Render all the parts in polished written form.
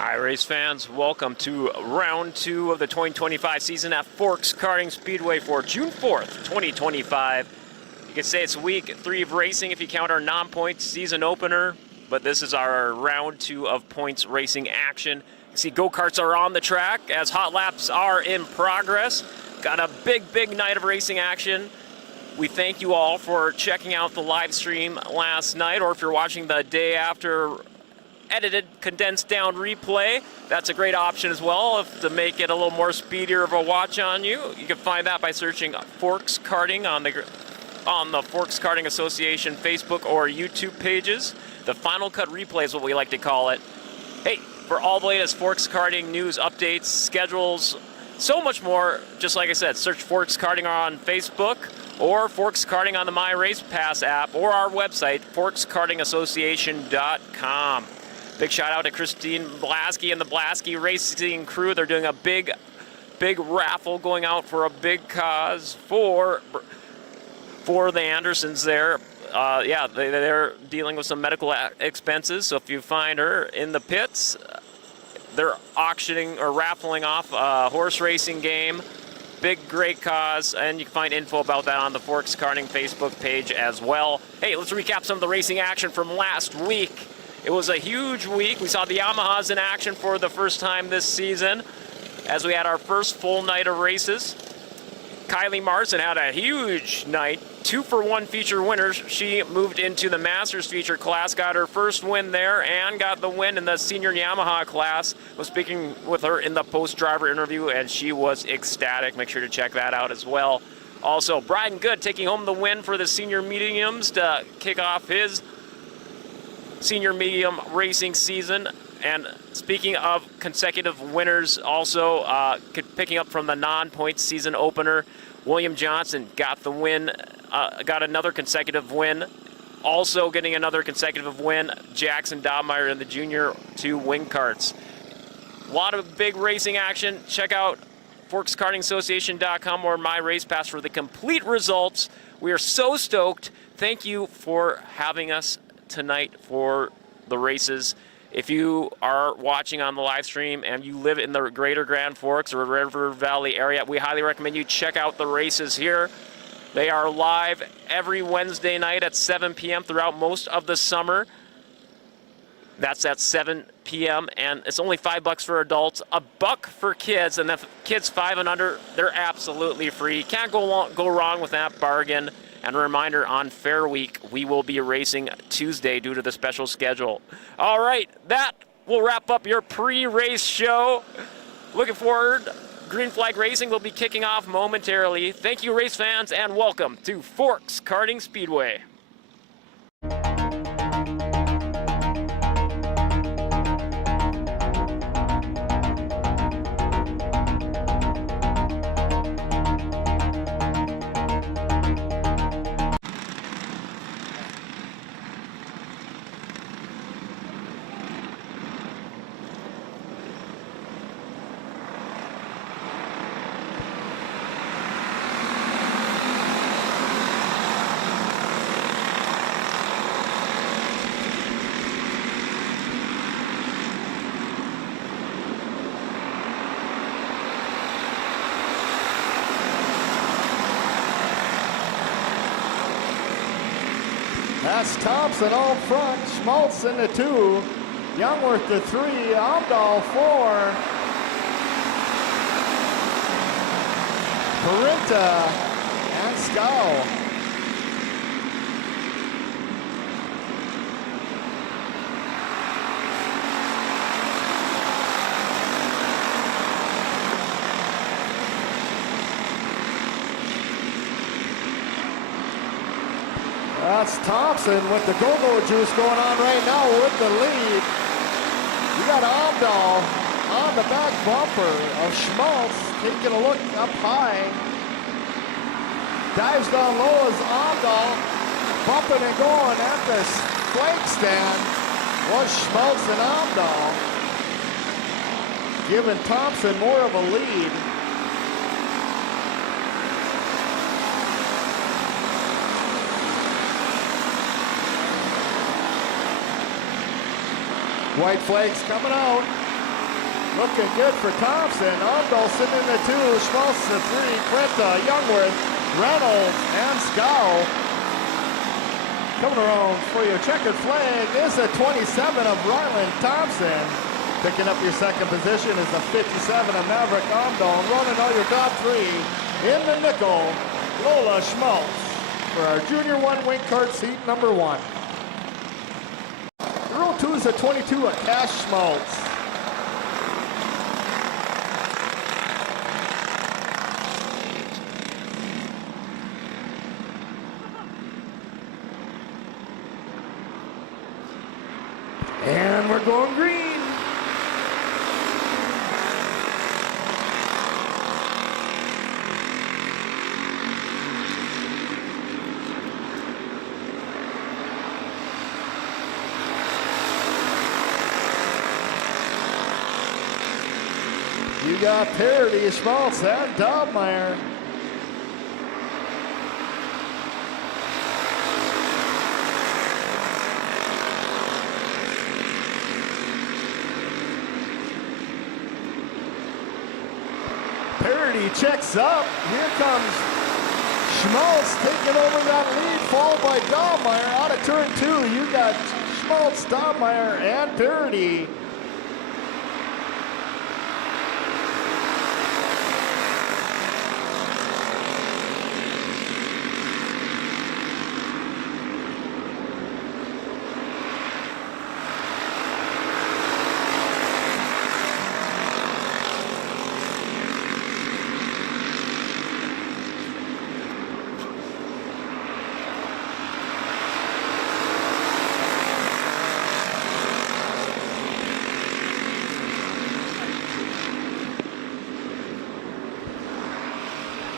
Hi, race fans. Welcome to round 2 of the 2025 season at Forks Karting Speedway for June 4th, 2025. You can say it's week 3 of racing if you count our non-points season opener, but this is our round 2 of points racing action. You see go-karts are on the track as hot laps are in progress. Got a big night of racing action. We thank you all for checking out the live stream last night, or if you're watching the day after edited, condensed down replay, that's a great option as well to make it a little more speedier of a watch on you. You can find that by searching Forks Karting on the Forks Karting Association Facebook or YouTube pages. The Final Cut replay is what we like to call it. Hey, for all the latest Forks Karting news, updates, schedules, so much more, just like I said, search Forks Karting on Facebook or Forks Karting on the My Race Pass app or our website, forkskartingassociation.com. Big shout out to Christine Blasky and the Blasky Racing crew. They're doing a big raffle going out for a big cause for the Andersons there. They're dealing with some medical expenses. So if you find her in the pits, they're auctioning or raffling off a horse racing game. Great cause, and you can find info about that on the Forks Karting Facebook page as well. Hey, let's recap some of the racing action from last week. It was a huge week. We saw the Yamahas in action for the first time this season as we had our first full night of races. Kylie Marson had a huge night, 2-for-1 feature winner. She moved into the Masters feature class, got her first win there, and got the win in the senior Yamaha class. I was speaking with her in the post-driver interview, and she was ecstatic. Make sure to check that out as well. Also, Brian Good taking home the win for the senior mediums to kick off his senior medium racing season. And speaking of consecutive winners, also picking up from the non-points season opener, William Johnson got the win, got another consecutive win. Also getting another consecutive win, Jackson Dobmeyer in the Junior 2 wing karts. A lot of big racing action. Check out ForksKartingAssociation.com or My Race Pass for the complete results. We are so stoked. Thank you for having us tonight for the races. If you are watching on the live stream and you live in the greater Grand Forks or River Valley area, we highly recommend you check out the races here. They are live every Wednesday night at 7 p.m. throughout most of the summer. That's at 7 p.m. and it's only $5 for adults, $1 for kids, and if kids 5 and under, they're absolutely free. Can't go wrong with that bargain. And a reminder, on Fair Week, we will be racing Tuesday due to the special schedule. All right, that will wrap up your pre-race show. Looking forward, Green Flag Racing will be kicking off momentarily. Thank you, race fans, and welcome to Forks Karting Speedway. That's Thompson all front, Schmaltz in the 2, Youngworth the 3, Omdahl 4, Parinta and Scow. That's Thompson with the go-go juice going on right now with the lead. You got Omdahl on the back bumper of Schmaltz, taking a look up high. Dives down low as Omdahl, bumping and going at the flag stand was Schmaltz and Omdahl, giving Thompson more of a lead. White flags coming out. Looking good for Thompson. Omdahl sitting in the 2, Schmaltz the 3, Quinta, Youngworth, Reynolds, and Scow. Coming around for your checkered flag is the 27 of Ryland Thompson. Picking up your second position is the 57 of Maverick Omdahl. Running all your top 3 in the nickel, Lola Schmaltz for our Junior 1 wing kart seat number 1. Row 2 is the 22 of Cash Schmaltz. And we're going green. You got Parody, Schmaltz, and Dobmeyer. Parody checks up. Here comes Schmaltz taking over that lead, followed by Dobmeyer. Out of turn 2, you got Schmaltz, Dobmeyer, and Parody.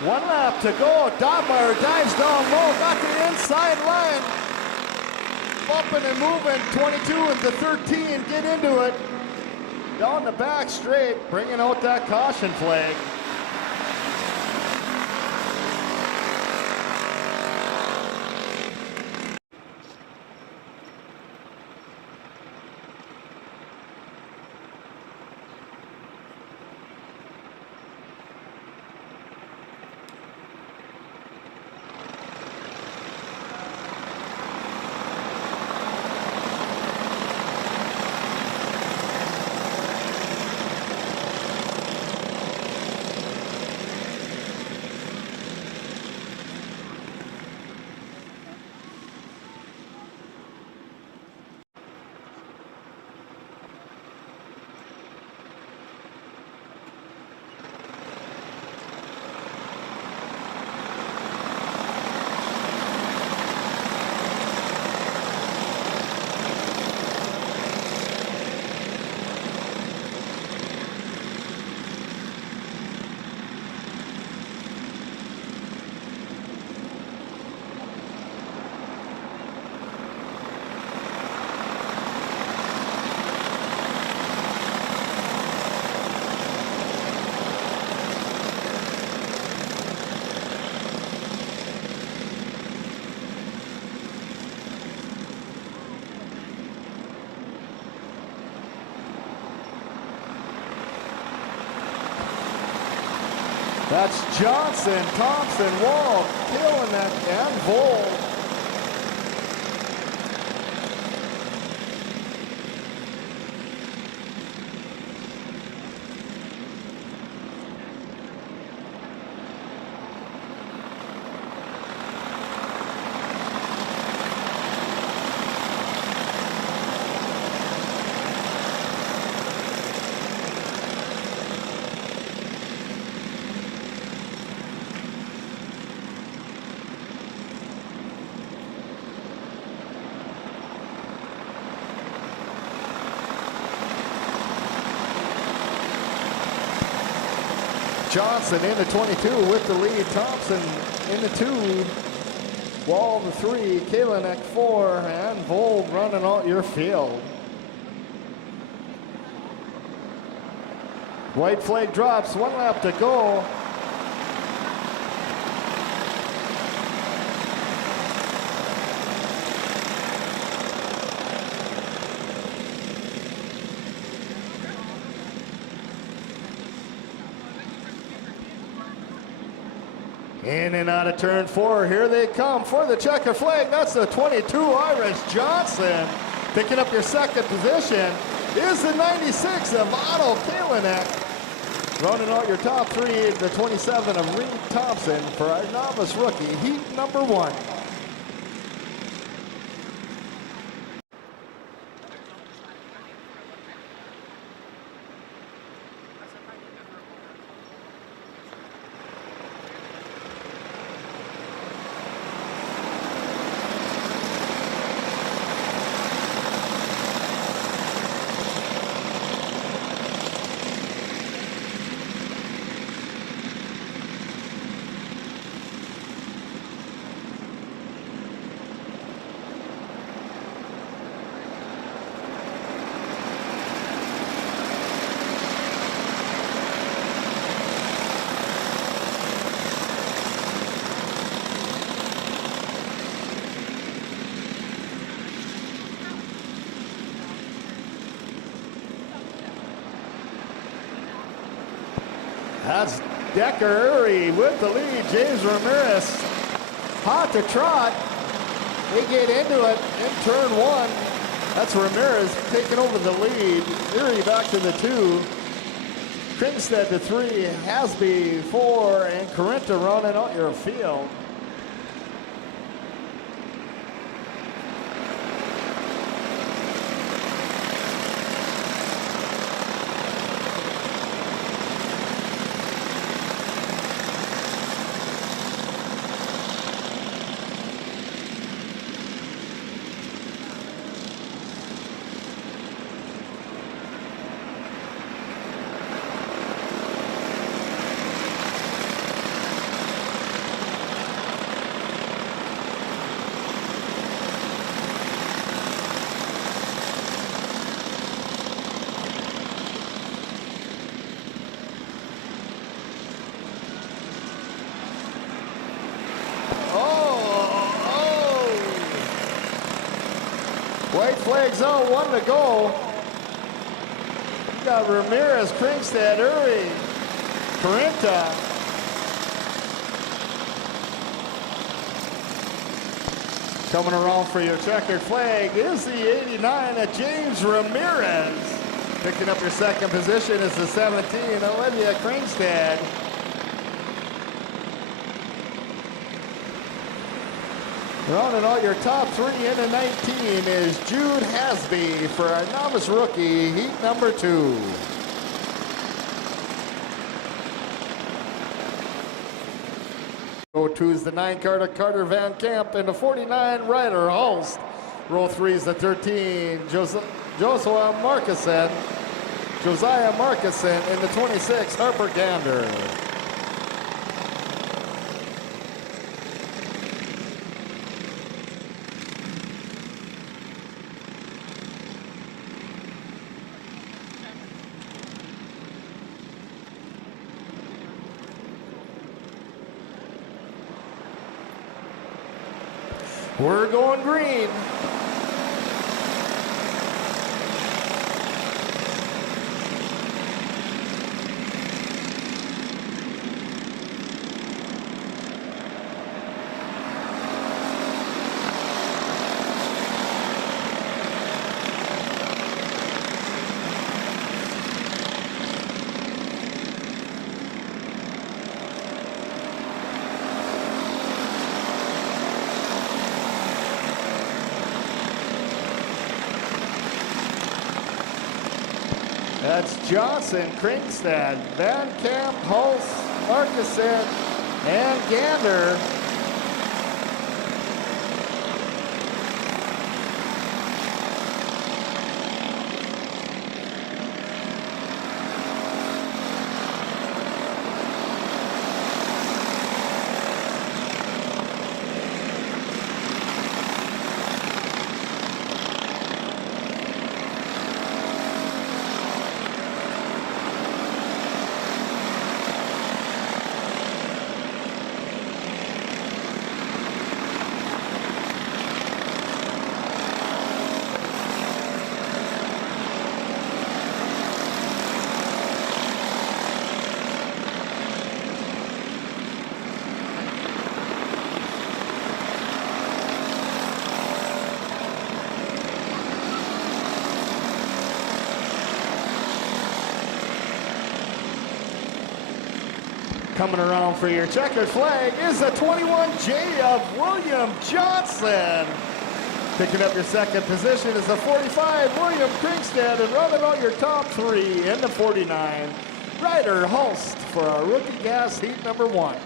One lap to go. Dobmeyer dives down low, got the inside line. Bumping and moving, 22 into 13, get into it. Down the back straight, bringing out that caution flag. That's Johnson, Thompson, Wall, Killenek, and Vold. Johnson in the 22 with the lead. Thompson in the 2. Wall the 3. Kalenek 4. And Vold running out your field. White flag drops. 1 lap to go. In and out of turn 4, here they come for the checker flag. That's the 22, Iris Johnson. Picking up your second position is the 96 of Otto Kalinek. Rounding out your top 3, the 27 of Reed Thompson for our novice rookie, heat number 1. That's Decker with the lead. James Ramirez hot to trot. They get into it in turn 1. That's Ramirez taking over the lead. Erie back to the 2. Kringstead to 3. Hasby 4. And Corinta rounding out your field. White flags out, 1 to go. You got Ramirez, Kringstead, Uri, Corinta. Coming around for your checkered flag is the 89 of James Ramirez. Picking up your second position is the 17, Olivia Kringstead. Rounding out your top 3 in the 19 is Jude Hasby for our novice rookie, heat number 2. Row 2 is the 9 Carter Van Camp and the 49 Ryder Hulst. Row 3 is the 13 Josiah Markison and the 26 Harper Gander. We're going green. That's Johnson, Kringstead, Van Camp, Hulse, Markison, and Gander. Coming around for your checkered flag is the 21J of William Johnson. Picking up your second position is the 45, William Kringstad, and running out your top three in the 49, Ryder Hulst for our rookie gas heat number 1.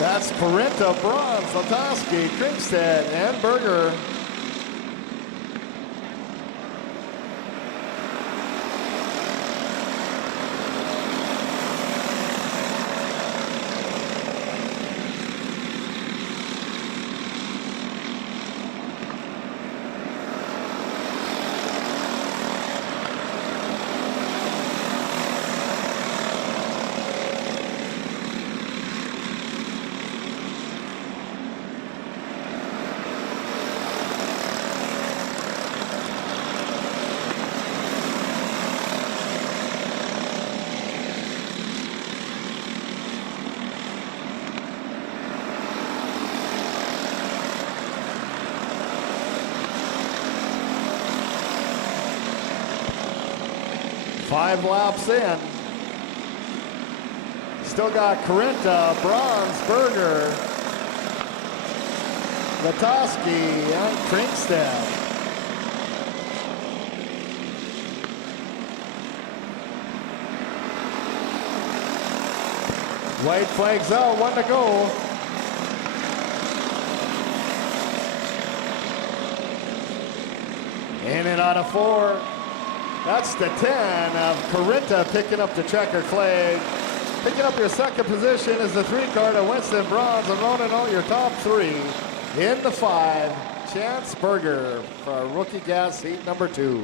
That's Parenta, Bronze, Latoski, Kringstad, and Berger. Five laps in. Still got Carenta, Bronze, Berger, Latoski, and Kringstad. White flags out, 1 to go. In and out of 4. That's the 10 of Carenta picking up the checkered flag. Picking up your second position is the 3-car to Winston Bronze, and running out your top 3 in the 5, Chance Berger for our rookie gas heat number 2.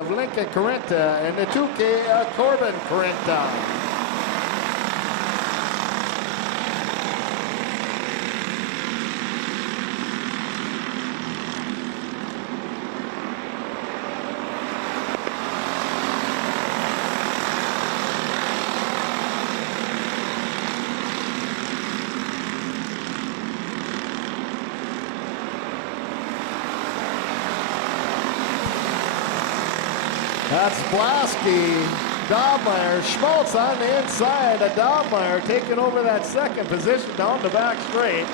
Of Lincoln Carenta and the 2K Corbin Carenta. That's Blasky, Dobmeyer, Schmaltz on the inside of Dobmeyer, taking over that second position down the back straight.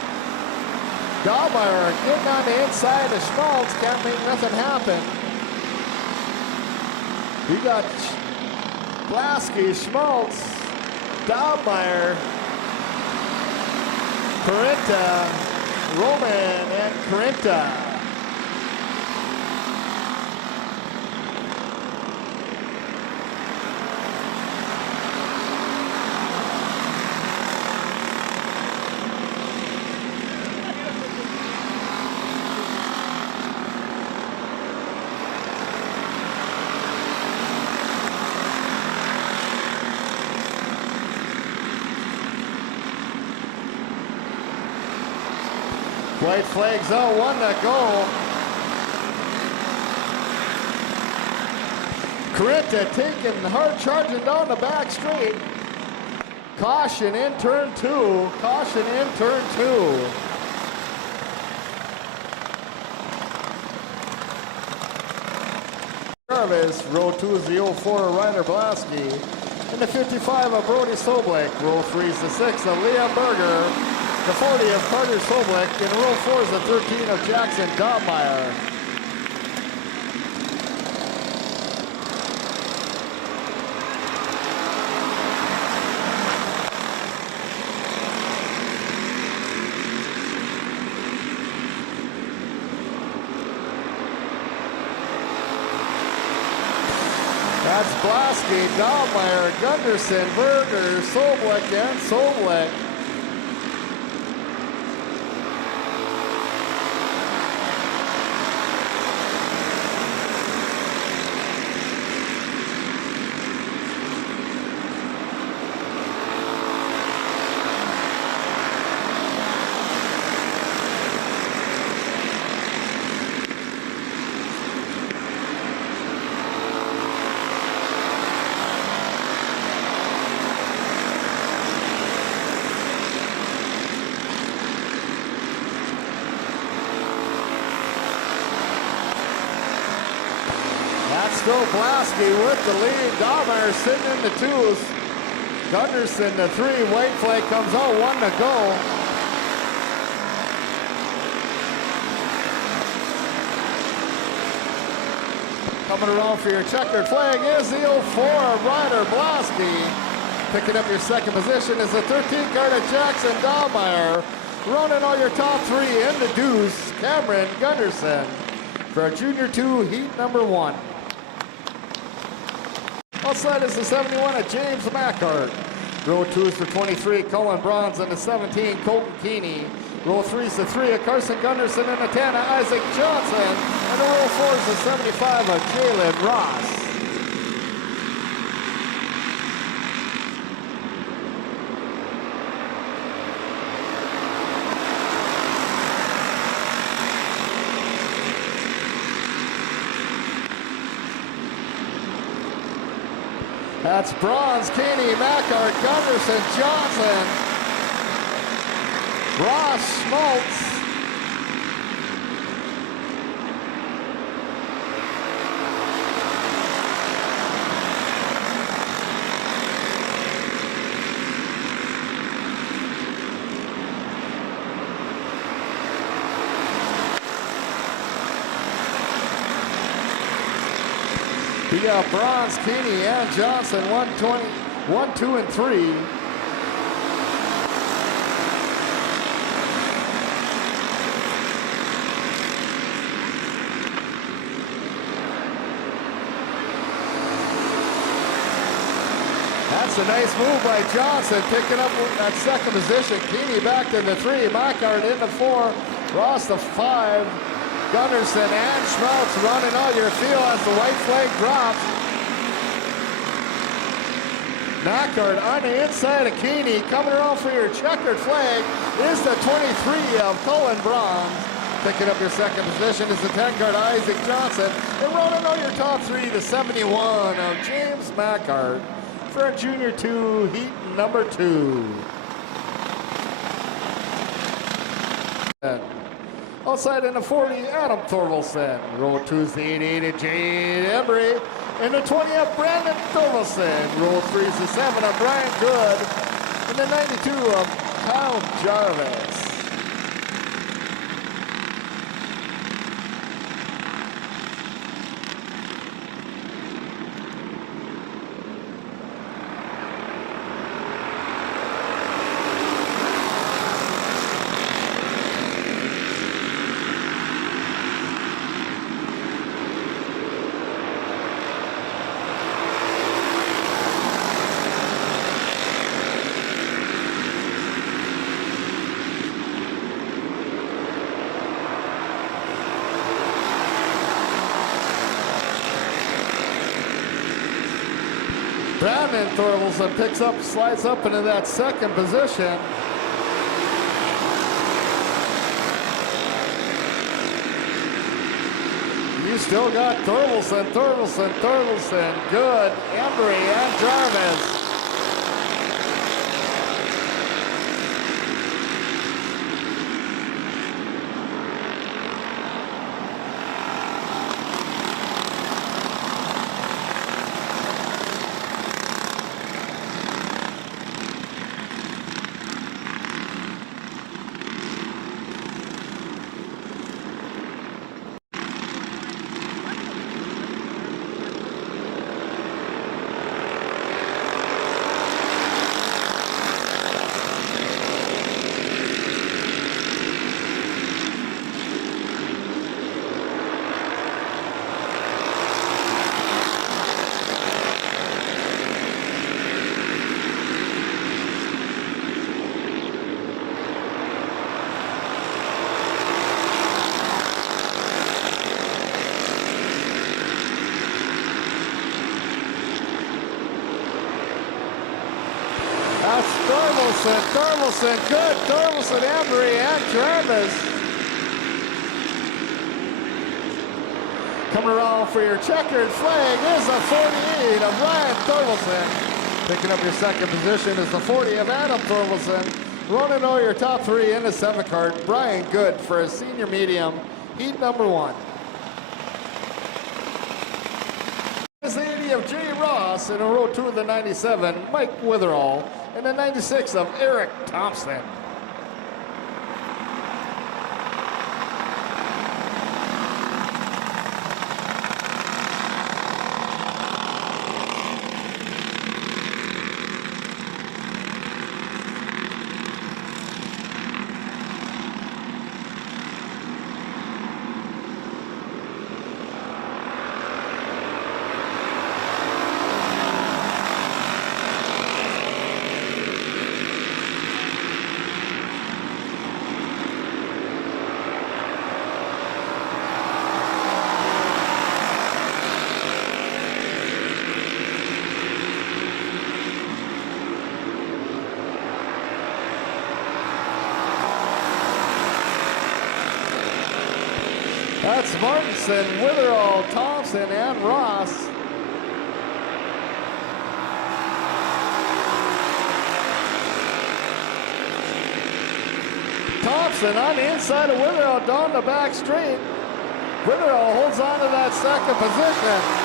Dobmeyer getting on the inside of Schmaltz, can't make nothing happen. We got Blasky, Schmaltz, Dobmeyer, Carenta, Roman, and Carenta. White flags out, 1 to go. Carenta taking hard charging down the back straight. Caution in turn 2. Caution in turn 2. Jarvis, row 2 is the 04 of Ryder Blasky. And the 55 of Brody Soblik. Row 3 is the 6 of Liam Berger. The 40 of Carter Soblik, and row 4 is the 13 of Jackson Dobmeyer. That's Blasky, Dobmeyer, Gunderson, Berger, Soblik, and Soblik. That's still Blasky with the lead. Dahmeyer sitting in the twos. Gunderson the three. White flag comes out, 1 to go. Coming around for your checkered flag is the 04 Ryder Blasky. Picking up your second position is the 13 card of Jackson Dahmeyer. Running all your top three in the deuce, Cameron Gunderson for our Junior 2 heat number 1. Outside is the 71 of James Mackart. Row 2 is the 23, Cullen Bronze, and the 17, Colton Keeney. Row 3 is the 3 of Carson Gunderson, and the 10 of Isaac Johnson. And the row 4 is the 75 of Jalen Ross. That's Bronze, Keeney, Mackart, Gunderson, Johnson, Ross, Schmaltz. We got Bronze, Keeney, and Johnson, 120, 1, 2, and 3. That's a nice move by Johnson, picking up that second position. Keeney back to the 3, Mackart in the 4, Ross the 5. Gunderson and Schmaltz running all your field as the white flag drops. Mackart on the inside of Keeney. Coming around for your checkered flag is the 23 of Cullen Bronze. Picking up your second position is the 10 card Isaac Johnson. And running all your top three, the 71 of James Mackart for a Junior 2 heat number 2. Outside in the 40, Adam Thorvaldsen. Row 2 is the 88 of Jade Embry. And the 20 of Brandon Thorvaldsen. Row 3 is the 7 of Brian Good. And the 92 of Kyle Jarvis. Brandon Thorvaldsen picks up, slides up into that second position. You still got Thorvaldsen, Good, Embry, and Jarvis. Thorvaldsen, Good, Thorvaldsen, Embry, and Travis. Coming around for your checkered flag is the 48 of Ryan Thorvaldsen. Picking up your second position is the 40 of Adam Thorvaldsen. Running all your top three in the 7 card, Brian Good for a senior medium, heat number 1. Ross. And in row 2 of the 97, Mike Witherall. And the 96 of Eric Thompson. That's Martinson, Witherall, Thompson, and Ross. Thompson on the inside of Witherall down the back straight. Witherall holds on to that second position.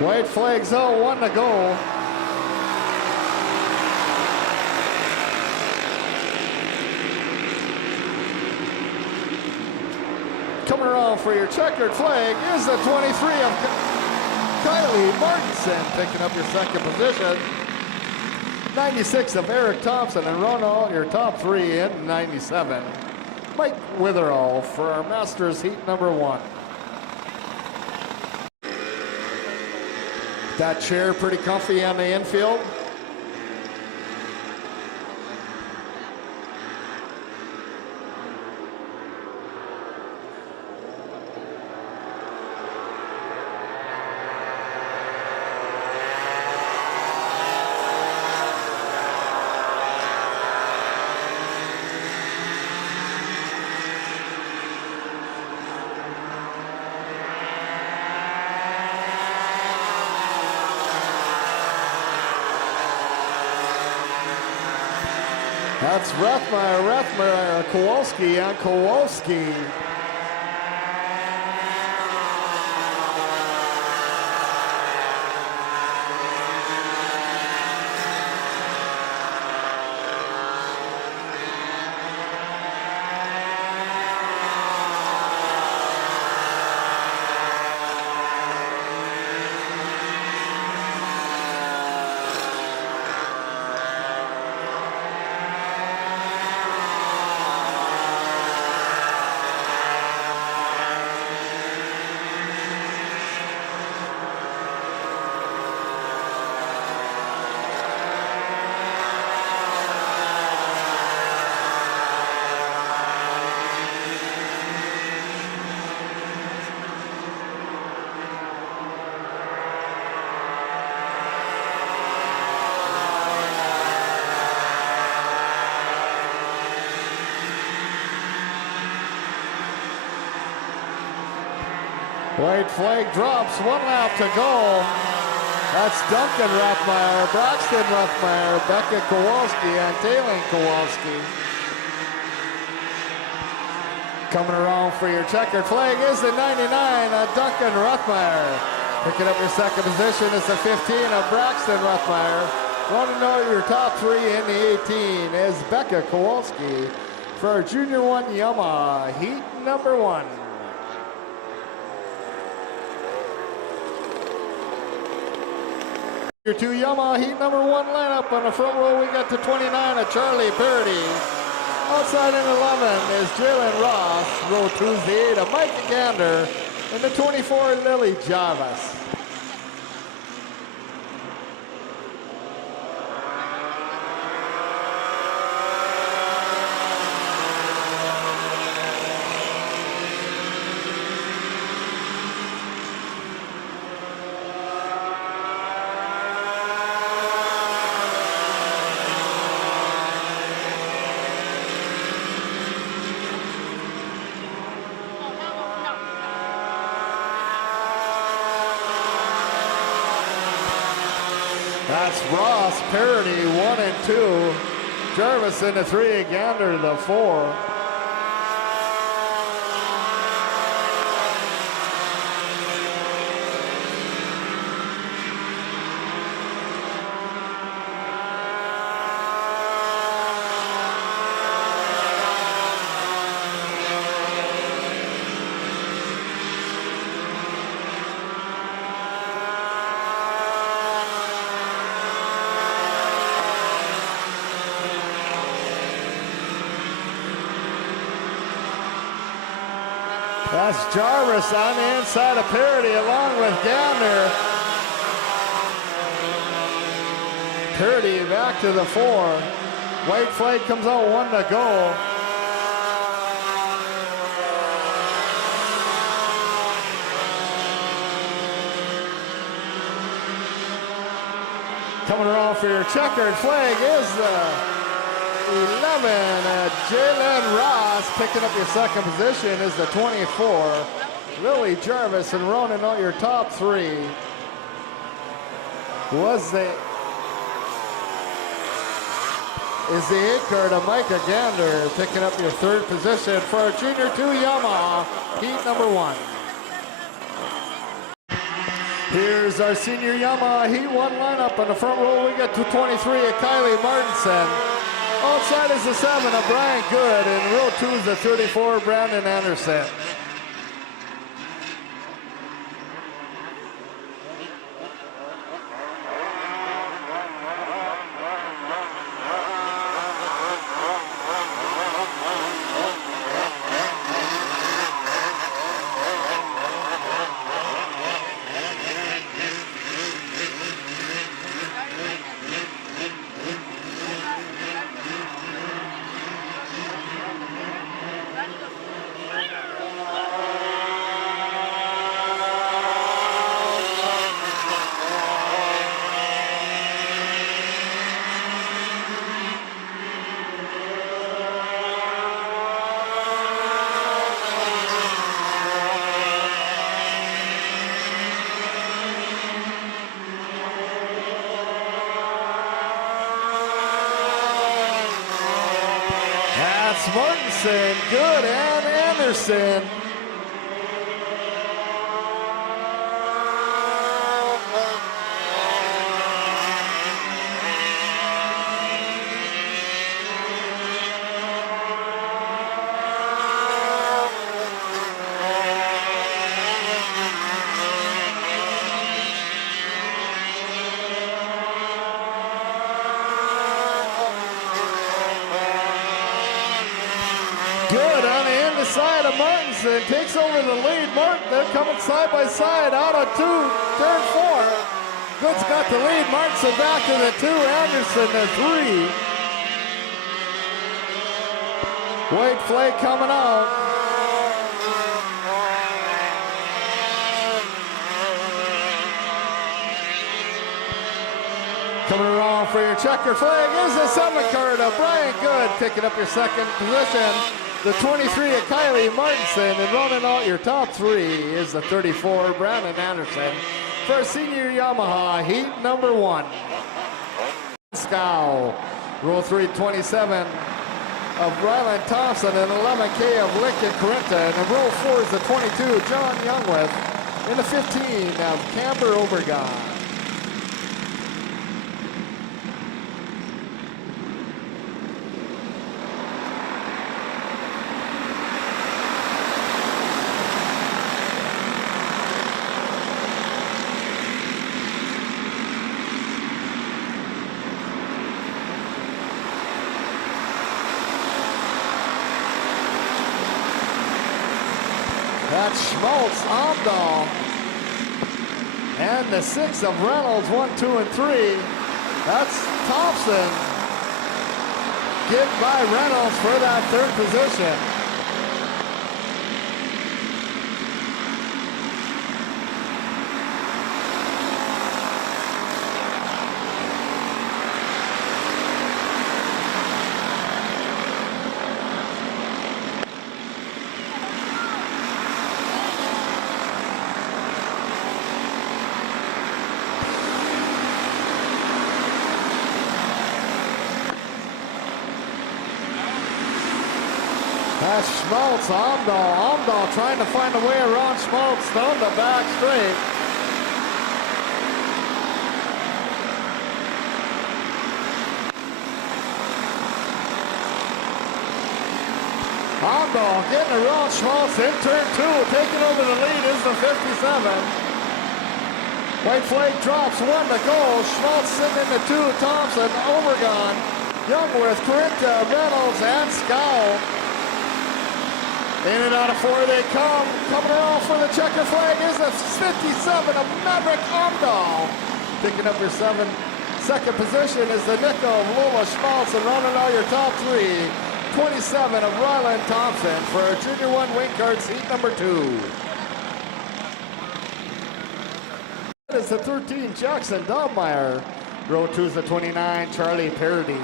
White flags out, 1 to go. Coming around for your checkered flag is the 23 of Kylie Martinson, picking up your second position. 96 of Eric Thompson, and run out your top 3 in 97. Mike Witherall for our Masters Heat number 1. That chair pretty comfy on the infield. That's Rathmeyer, Kowalski, and Kowalski. White flag drops, 1 lap to go. That's Duncan Rathmeyer, Braxton Rathmeyer, Becca Kowalski, and Taylor Kowalski. Coming around for your checkered flag is the 99 of Duncan Rathmeyer. Picking up your second position is the 15 of Braxton Rathmeyer. Running out your top 3 in the 18 is Becca Kowalski for our Junior 1 Yamaha Heat number 1. Your 2 Yamaha Heat number 1 lineup. On the front row, we got the 29 of Charlie Parody. Outside in 11 is Jalen Ross. Row 2 is the 8 of Mike Gander. And the 24 Lily Javas. That's Ross, Parody, 1 and 2. Jarvis in the 3, Gander the 4. That's Jarvis on the inside of Parody along with Gander. Parody back to the 4. White flag comes out, 1 to go. Coming around for your checkered flag is the 11, Jalen Ross. Picking up your second position is the 24, Lily Jarvis, and rounding out your top 3 is the 8 car to Micah Gander, picking up your third position for our Junior 2 Yamaha, heat number 1. Here's our senior Yamaha heat 1 lineup. On the front row, we got 223 of Kylie Martinson. Outside is the 7 of Brian Good, and row 2 is the 34 Brandon Anderson. Martinson, Good, and Anderson. Good on the inside of Martinson, takes over the lead. They're coming side by side out of 2, turn 4. Good's got the lead. Martinson back to the 2, Anderson the 3. White flag coming out. Coming around for your checker flag is the 7 card of Brian Good, picking up your second position. The 23 of Kylie Martinson, and running out your top 3 is the 34 Brandon Anderson for senior Yamaha heat number 1. Scow, row 3, 27 of Ryland Thompson and 11K of Lincoln Corinta, and row 4 is the 22 John Youngwith, and the 15 of Camber Obergon. That's Schmaltz, Amdahl, and the 6 of Reynolds, 1, 2, and 3. That's Thompson. Get by Reynolds for that third position. That's Schmaltz, Amdahl. Amdahl trying to find a way around Schmaltz down the back straight. Amdahl getting around Schmaltz in turn 2. Taking over the lead is the 57. White flag drops, 1 to go. Schmaltz sitting in the 2. Thompson, Overgon, Youngworth, Corinta, Reynolds, and Scow. In and out of 4 they come. Coming around for the checker flag is the 57 of Maverick Amdahl. Picking up your second position is the nickel of Lola Schmaltz, and rounding out your top 3, 27 of Ryland Thompson for Junior 1 Wing Kart seat number 2. That is the 13, Jackson Dahlmeyer. Row 2 is the 29, Charlie Parody.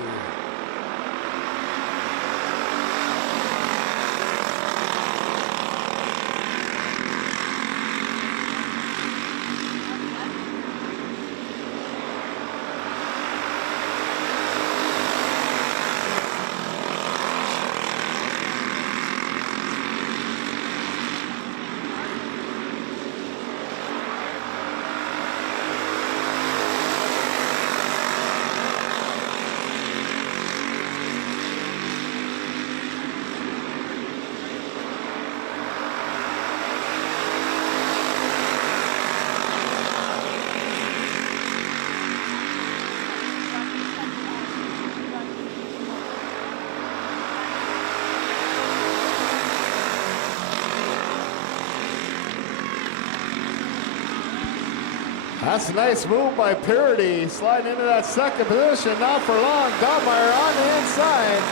That's a nice move by Parody, sliding into that second position. Not for long. Dahlmeyer on the inside.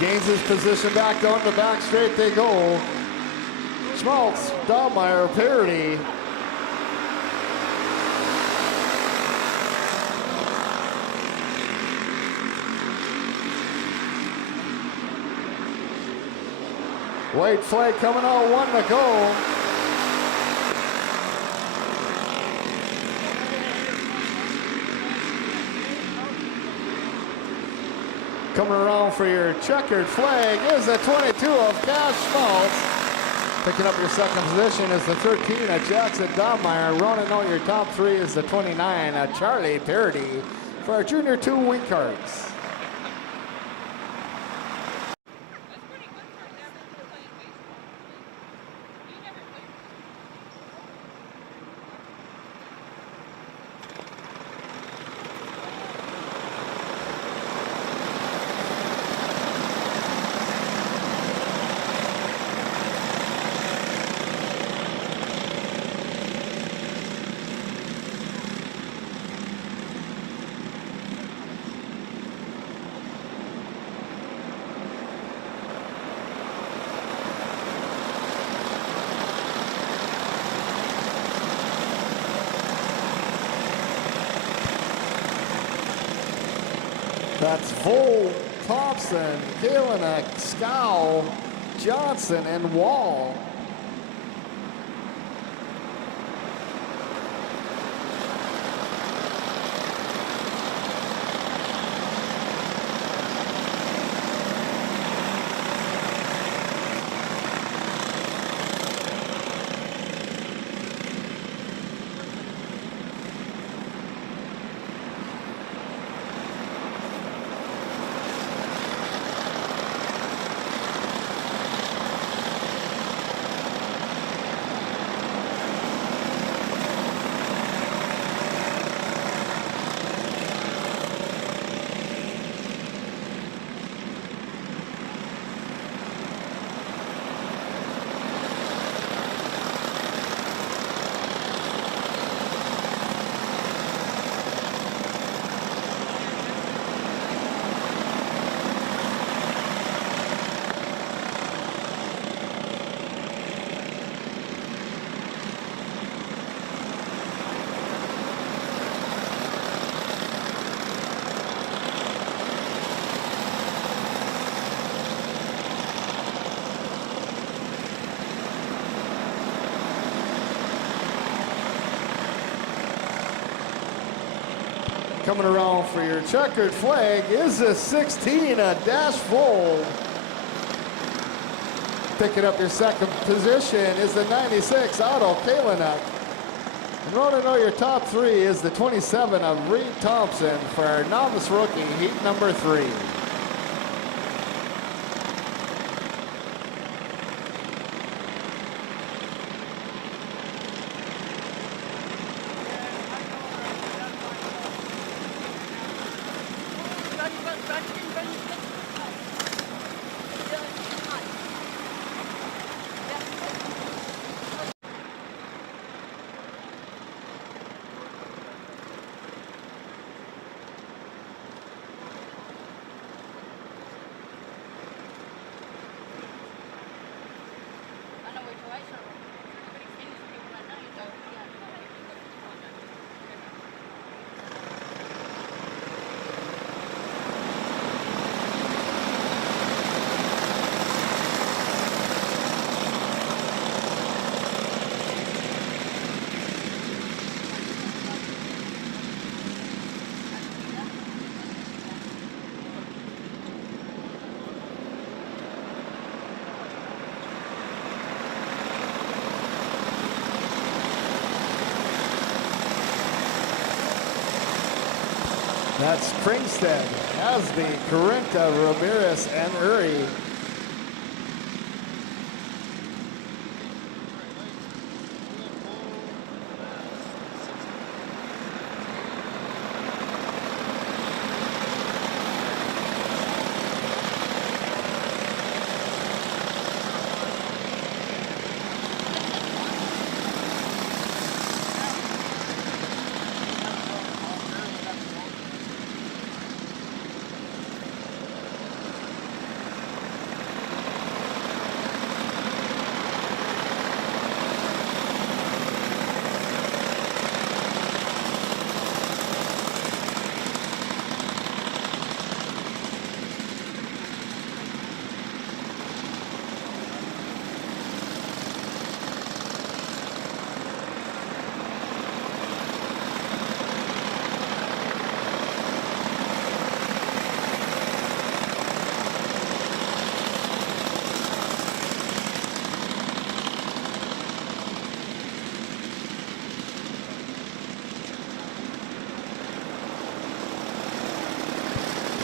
Gains his position back down the back straight they go. Schmaltz, Dahlmeyer, Parody. White flag coming out, 1 to go. Coming around for your checkered flag is the 22 of Cash Schmaltz. Picking up your second position is the 13 of Jackson Dahlmeyer. Rounding out your top 3 is the 29 of Charlie Parody for our Junior 2 Wing Karts. That's Vole, Thompson, Kalinek, Scow, Johnson, and Wall. Coming around for your checkered flag is the 16 of Dash Vole. Picking up your second position is the 96 Otto Kalinuk. And running out your top three is the 27 of Reed Thompson for our novice rookie, heat number 3. That's Kringstead, Hasby, Corinta, Ramirez, and Uri.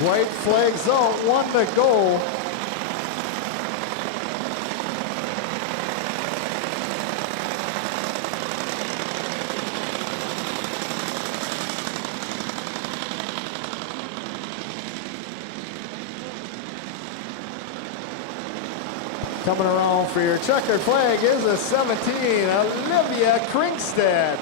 White flags out, 1 to go. Coming around for your checkered flag is a 17, Olivia Kringstead.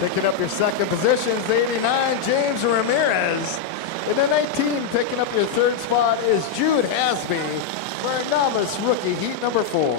Picking up your second position is the 89, James Ramirez. And the 19, picking up your third spot is Jude Hasby for our novice rookie, heat number 4.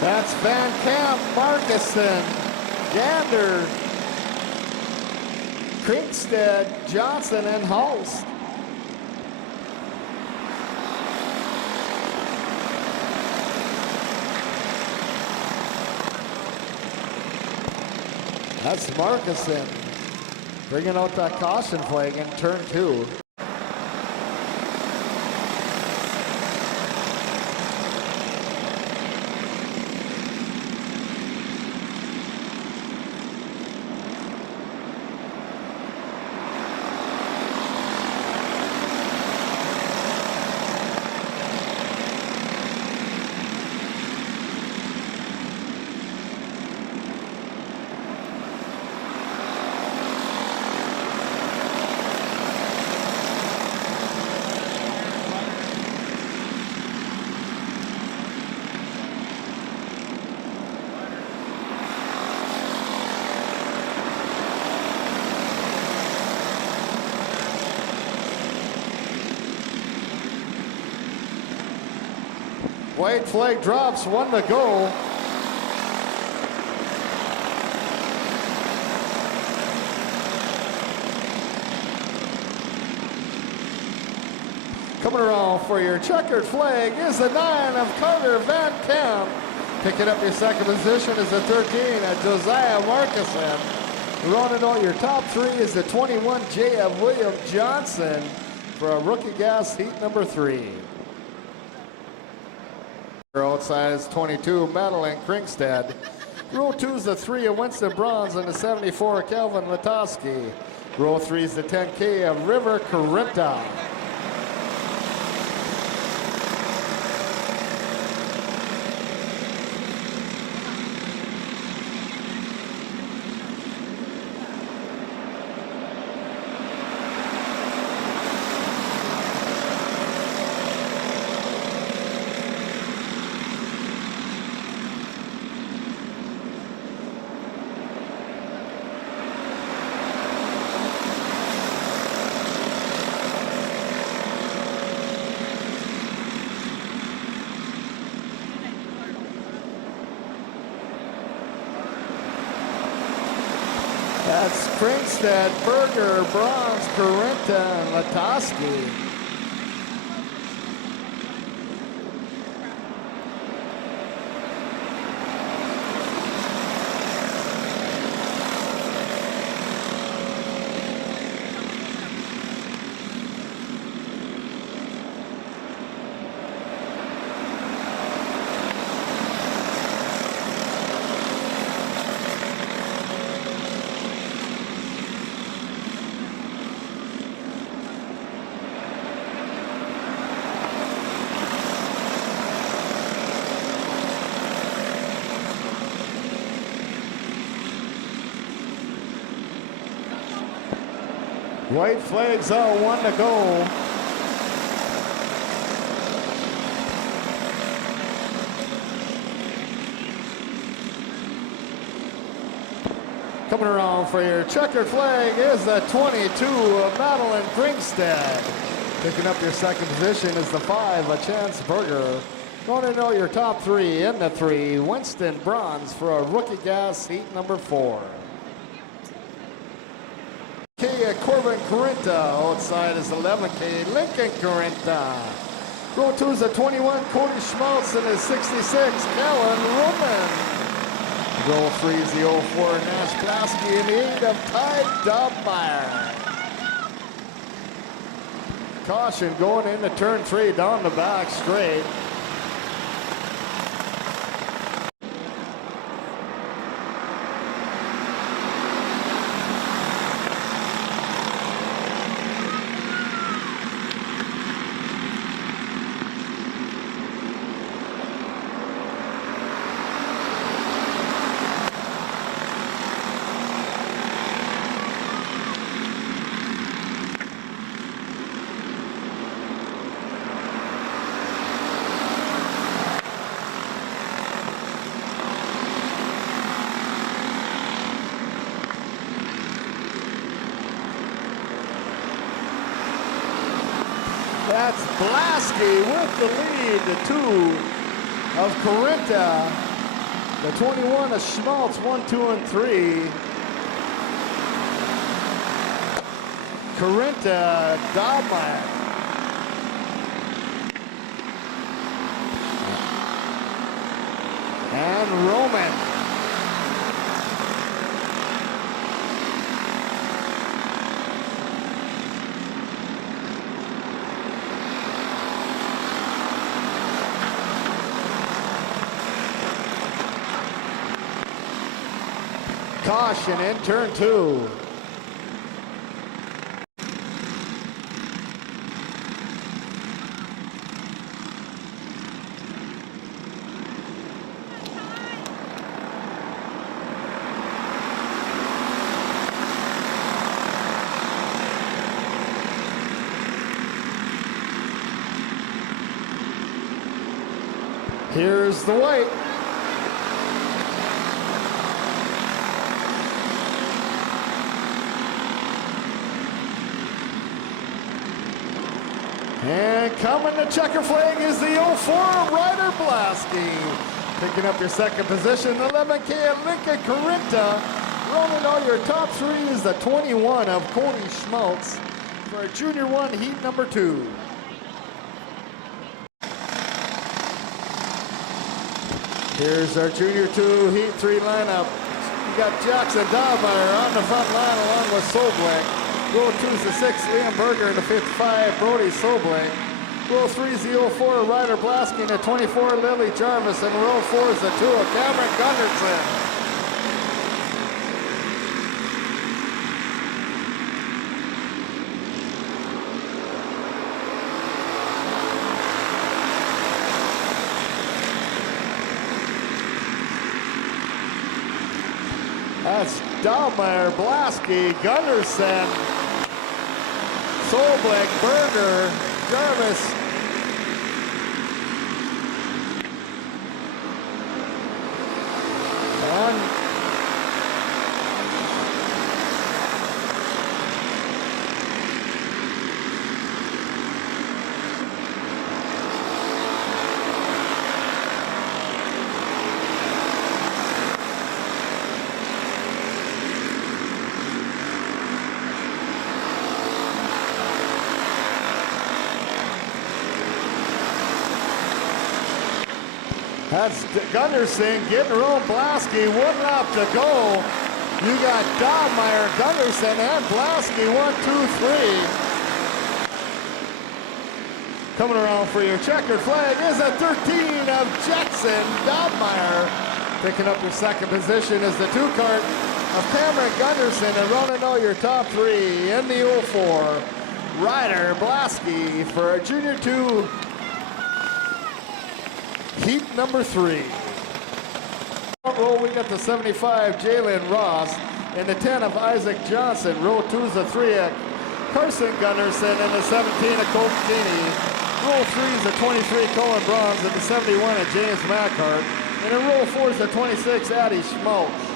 That's Van Camp, Markuson, Gander, Kringstead, Johnson, and Hulst. That's Markuson bringing out that caution flag in turn 2. White flag drops, 1 to go. Coming around for your checkered flag is the 9 of Carter Van Kamp. Picking up your second position is the 13 of Josiah Markison. Running out your top 3 is the 21 J of William Johnson for a rookie gas heat number 3. Outside is 22 Madeline Kringstad. Row 2 is the 3 of Winston Bronze and the 74 Calvin Latoski. Row 3 is the 10K of River Corinta. That's Kringstad, Berger, Bronze, Corinta, and Latoski. White flags out, 1 to go. Coming around for your checkered flag is the 22 of Madeline Kringstad. Picking up your second position is the 5 of Chance Berger. Going to know your top 3 in the 3, Winston Bronze for a rookie gas heat number 4. K Corbin Corinta, outside is 11K Lincoln Corinta. Row 2 is a 21 Cody Schmaltz and a 66 Kellen Roman. Row 3 is the 04 Nash Plasky and the 8 of Ty Dobmeyer. Caution going into turn 3 down the back straight. That's Blasky with the lead, the 2 of Corinta, the 21 of Schmaltz, 1, 2, and 3. Corinta, Dobmeyer. And Roman. Caution in turn 2. Here's the white. And coming to checker flag is the 04 Ryder Blasky. Picking up your second position, 11K at Lincoln Corinta. Rolling all your top three is the 21 of Cody Schmaltz for Junior 1 heat number 2. Here's our Junior 2 heat 3 lineup. We got Jackson Dahlmeyer on the front line along with Soblik. Row 2 is the 6, Liam Berger in the 55, Brody Soblik. Row 3 is the 04 Ryder Blasky in the 24, Lily Jarvis. And row 4 is the 2 of Cameron Gunderson. That's Dahlmeyer, Blasky, Gunderson, Soblik, Berger, Jarvis. And that's Gunderson getting her own Blasky, 1 lap to go. You got Dahlmeyer, Gunderson, and Blasky, 1, 2, 3. Coming around for your checkered flag is a 13 of Jackson Dahlmeyer. Picking up your second position is the 2 cart of Cameron Gunderson, and running all your top three in the 04 Ryder Blasky for Junior 2 heat number 3. Row we got the 75 Jalen Ross and the 10 of Isaac Johnson. Row 2 is the 3 of Carson Gunderson and the 17 of Colton Keeney. Row 3 is the 23 Colin Bronze and the 71 of James Mackhart. And in row 4 is the 26 Addie Schmaltz.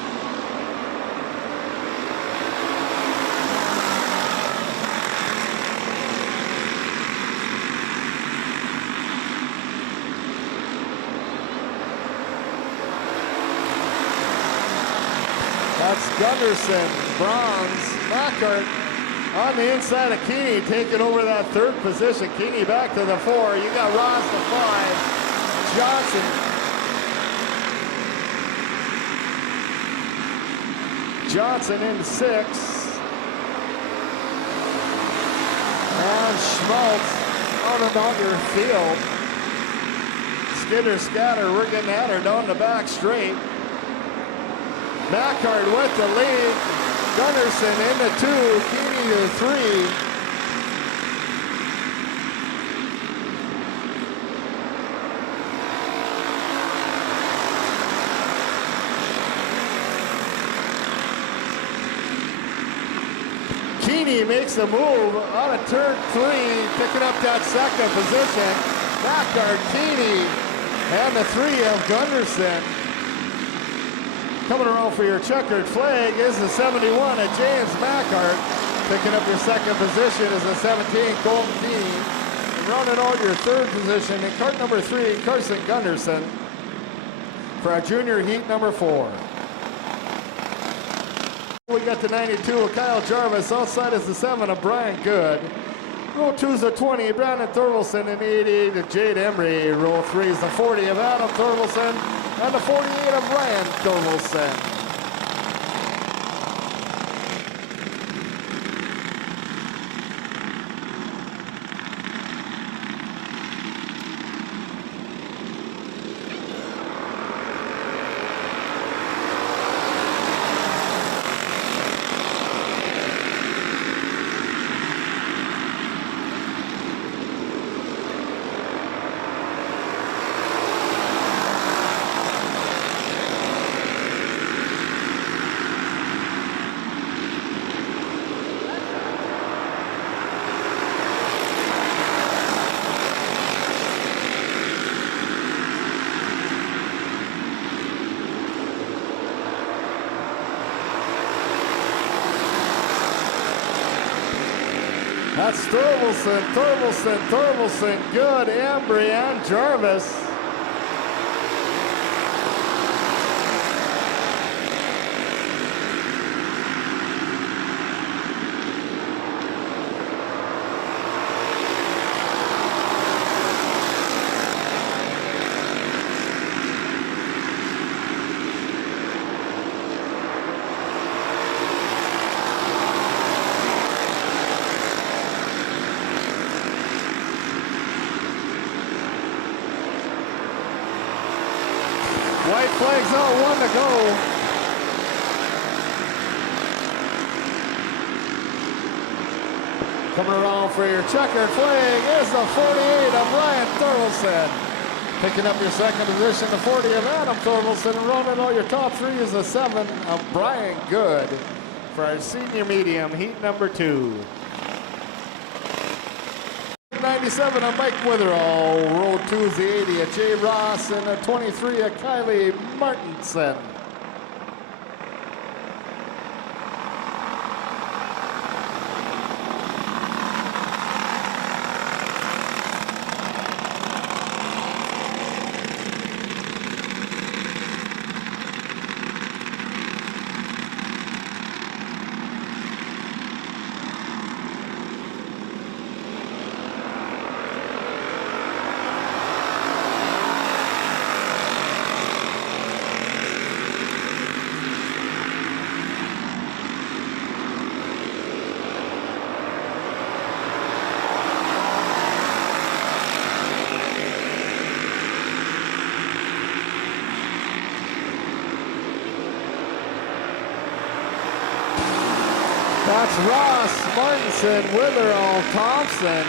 That's Gunderson, Bronze, Mackhart on the inside of Keeney, taking over that 3rd position. Keeney back to the 4. You got Ross the 5, Johnson, Johnson in 6, and Schmaltz on another field. Skidder scatter, we're getting at her down the back straight. Mackhart with the lead, Gunderson in the 2, Keeney to the 3. Keeney makes a move out of turn 3, picking up that second position. Mackhart, Keeney, and the 3 of Gunderson. Coming around for your checkered flag is the 71 of James Mackhart. Picking up your second position is the 17 Colton Keeney. And running on your 3rd position in cart number 3, Carson Gunderson for our junior heat number 4. We got the 92 of Kyle Jarvis. Outside is the 7 of Brian Good. Row 2 is the 20 of Brandon Thorvaldson and the 88 of Jade Emery. Row 3 is the 40 of Adam Thorvaldson and the 48 of Ryan Thorvaldson. That's Thorvaldsen, good, Embry and Jarvis. White flags out, 1 to go. Coming around for your checkered flag is the 48 of Ryan Thorvaldsen. Picking up your second position, the 40 of Adam Thorvaldsen, and running all your top 3 is the 7 of Brian Good for our senior medium, heat number 2. 97 of Mike Witherall. Road 2 is the 80 of Jay Ross and the 23 of Kylie Martinson. That's Ross, Martinson, Witherall, Thompson.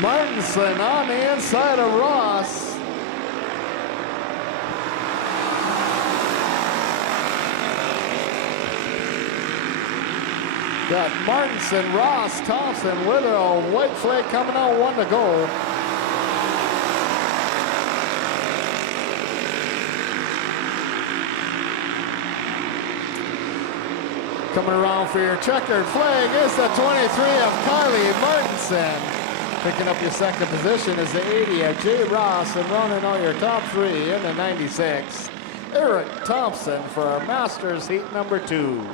Martinson on the inside of Ross. Got Martinson, Ross, Thompson, Witherall, white flag coming out, 1 to go. Coming around for your checkered flag is the 23 of Kylie Martinson. Picking up your second position is the 80 of Jay Ross, and running all your top 3 in the 96, Eric Thompson for our Masters heat number 2.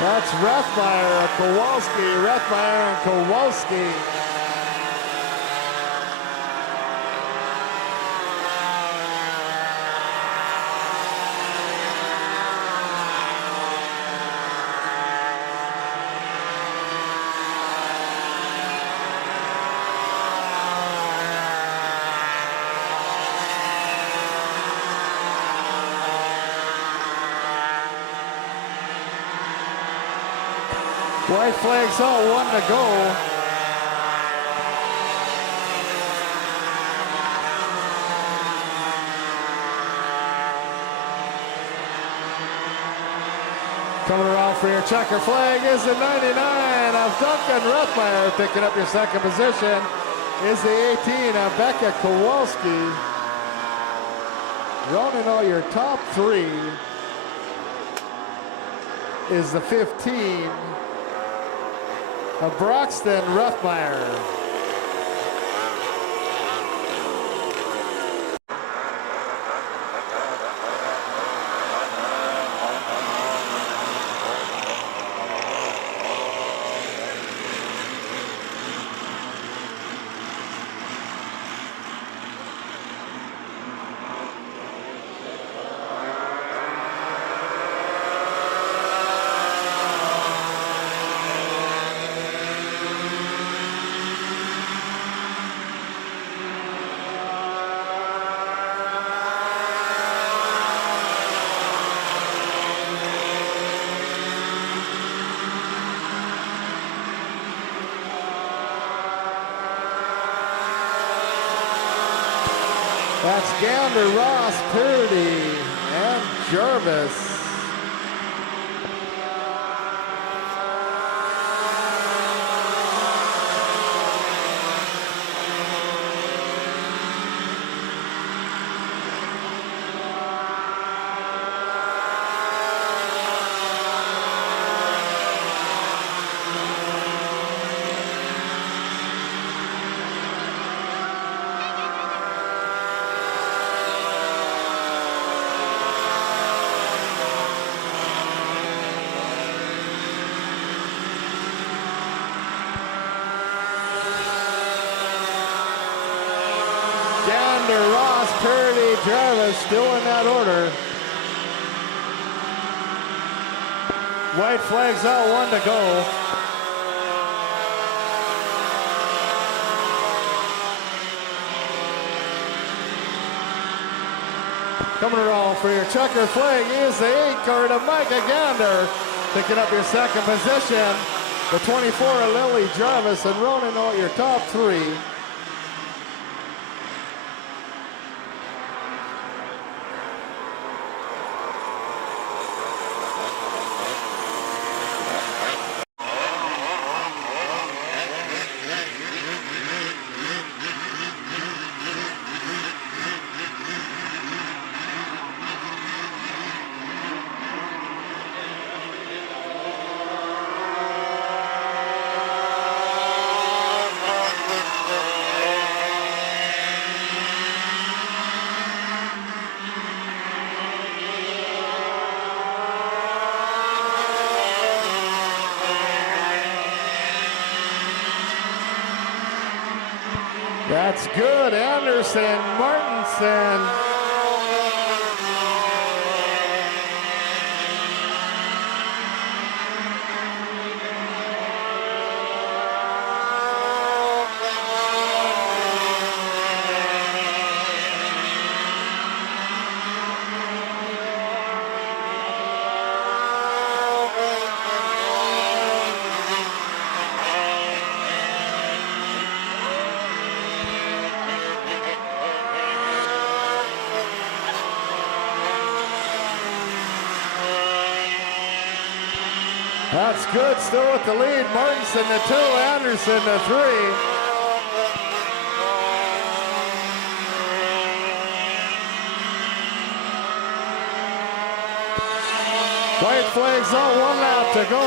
That's Rethmeyer, Kowalski, Rethmeyer and Kowalski. White flags out, 1 to go. Coming around for your checker flag is the 99 of Duncan Rothmeyer. Picking up your second position is the 18 of Becca Kowalski. Rounding out your top three is the 15 of Broxton Rothmeyer. That's Gander, Ross, Purdy, and Jarvis. Ross, Purdy, Jarvis still in that order. White flags out, 1 to go. Coming around for your checker flag is the 8 card of Micah Gander. Picking up your second position, the 24 of Lily Jarvis, and rounding out your top three. That's good, Anderson, Martinson. That's good, still with the lead. Martinson to 2, Anderson to 3. White flags out, 1 lap to go.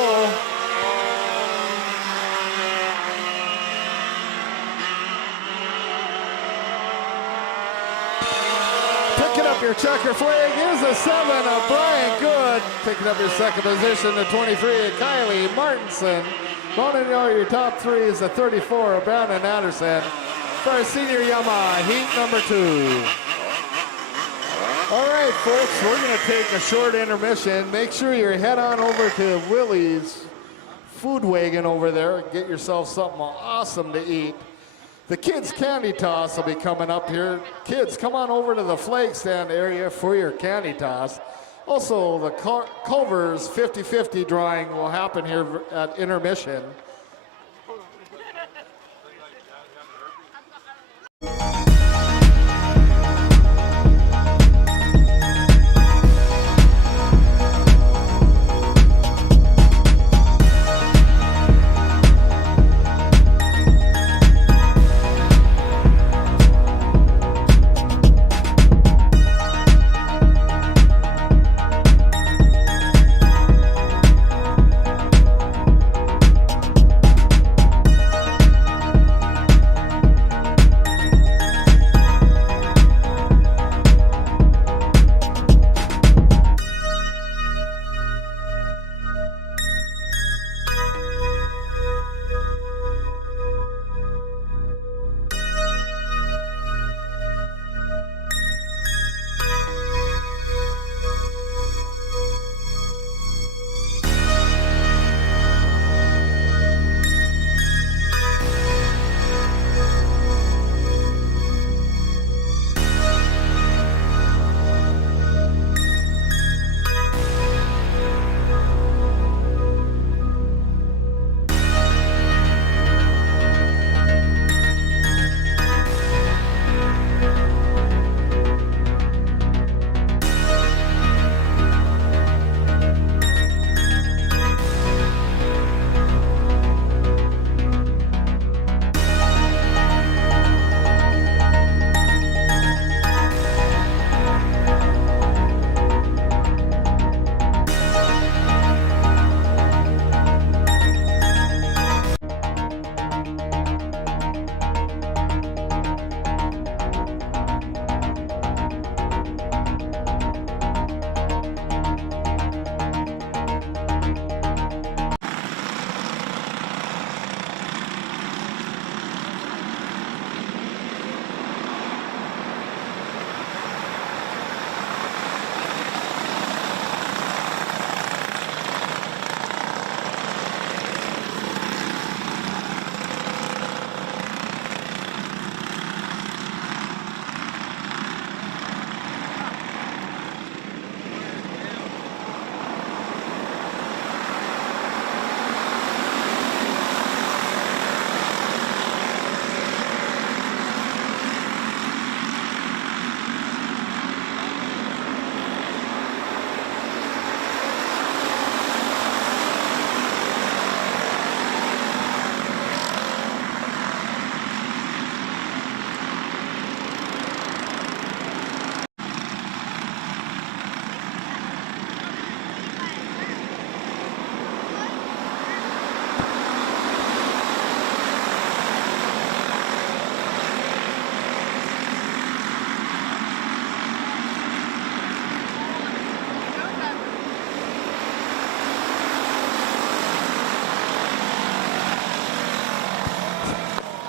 Picking up your checker flag is a 7 of Brian Good. Picking up your second position, the 23 of Kylie Martinson. Rounding out your top three is the 34 of Brandon Anderson for our senior Yamaha heat number 2. All right, folks, we're going to take a short intermission. Make sure you head on over to Willie's Food Wagon over there and get yourself something awesome to eat. The kids' candy toss will be coming up here. Kids, come on over to the flag stand area for your candy toss. Also, the Culver's 50-50 drawing will happen here at intermission.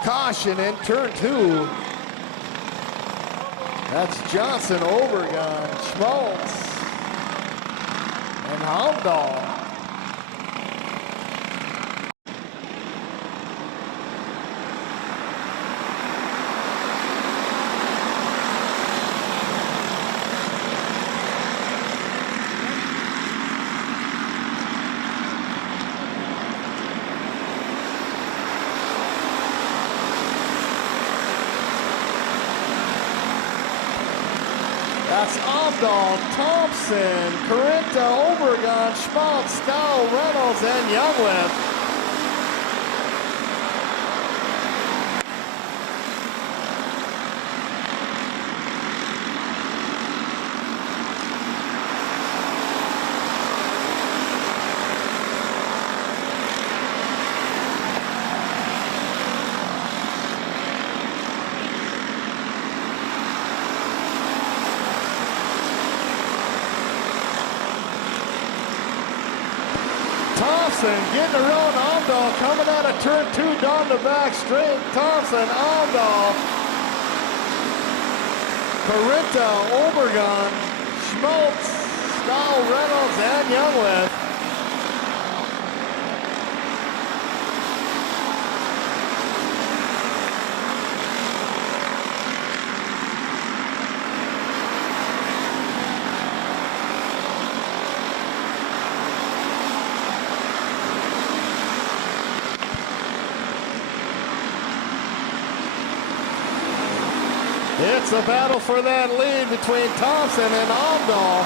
Caution in turn 2. That's Johnson, Overgon, Schmaltz, and Hamdahl. That's Hamdahl, Thompson, Corinta, Overgon, Schmaltz, Stow, Reynolds, and Youngwith. Thompson getting around Hamdahl, coming out of turn 2 down the back straight. Thompson, Hamdahl, Corinta, Overgon, Schmaltz, Stow, Reynolds, and Youngwith. It's a battle for that lead between Thompson and Hamdahl.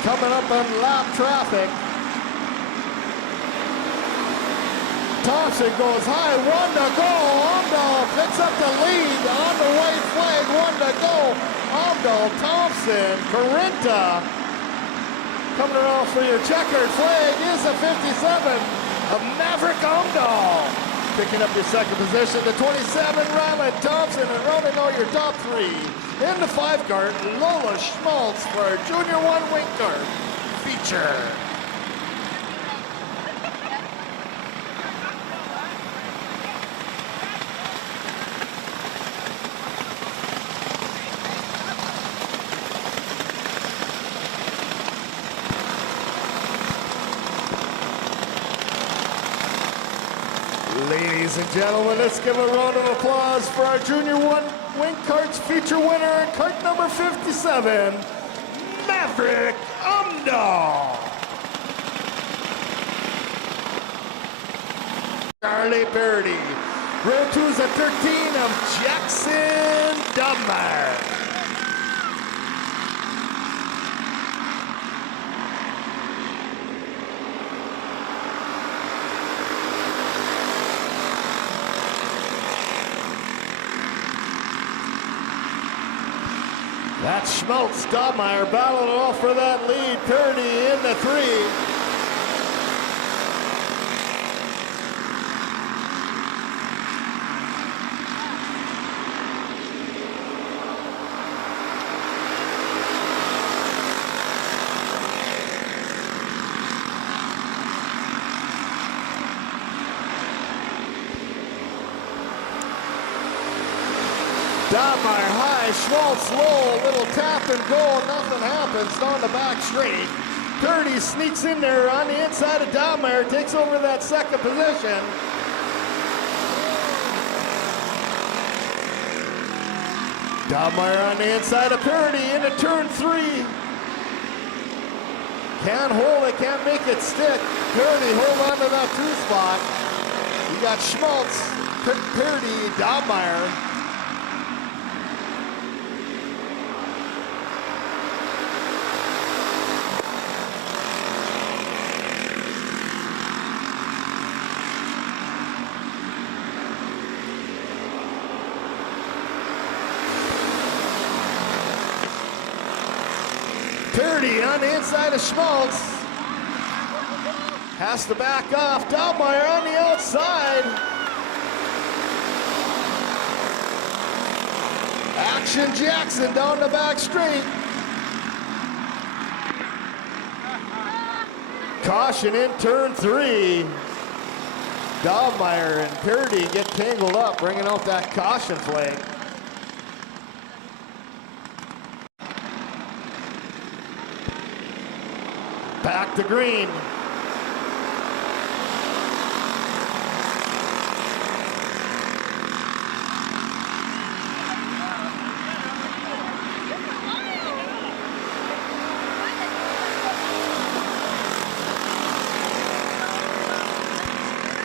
Coming up on lap traffic. Thompson goes high, 1 to go. Hamdahl picks up the lead on the white flag, 1 to go. Hamdahl, Thompson, Corinta. Coming around for your checkered flag is a 57 of Maverick Hamdahl. Picking up your second position, the 27, Ryland Thompson, and rounding out your top 3. In the 5 kart, Lola Schmaltz for our Junior 1 wing kart feature. Ladies and gentlemen, let's give a round of applause for our Junior 1 Wing Karts feature winner, kart number 57, Maverick Hamdahl. Charlie Purdy. Row 2 is a 13 of Jackson Dubmeyer. That's Schmaltz, Dubmeyer battling off for that lead. Purdy in the 3. Dubmeyer high, Schmaltz low, a little tap and go, nothing happens down the back straight. Purdy sneaks in there on the inside of Dubmeyer, takes over that second position. Dubmeyer on the inside of Purdy into turn 3. Can't hold it, can't make it stick. Purdy hold on to that 2 spot. You got Schmaltz, Purdy, Dubmeyer. Purdy on the inside of Schmaltz. Has to back off. Dubmeyer on the outside. Action Jackson down the back straight. Caution in turn 3. Dobmeyer and Purdy get tangled up, bringing out that caution flag. Back to green.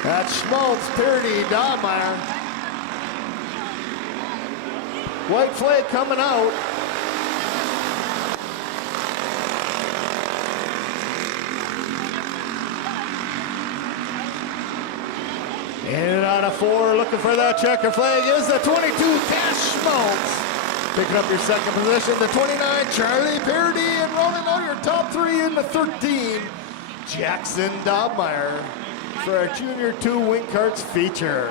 That's Schmaltz, Purdy, Dobmeyer. White flag coming out. In and out of 4, looking for that checker flag is the 22, Cash Schmaltz. Picking up your second position, the 29, Charlie Purdy, and rolling out your top 3 in the 13, Jackson Dobmeyer, for our Junior 2 Wing Karts feature.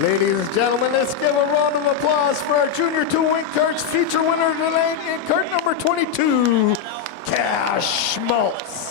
Ladies and gentlemen, let's give a round of applause for our Junior 2 Wing Karts feature winner tonight in cart number 22, Cash Schmaltz.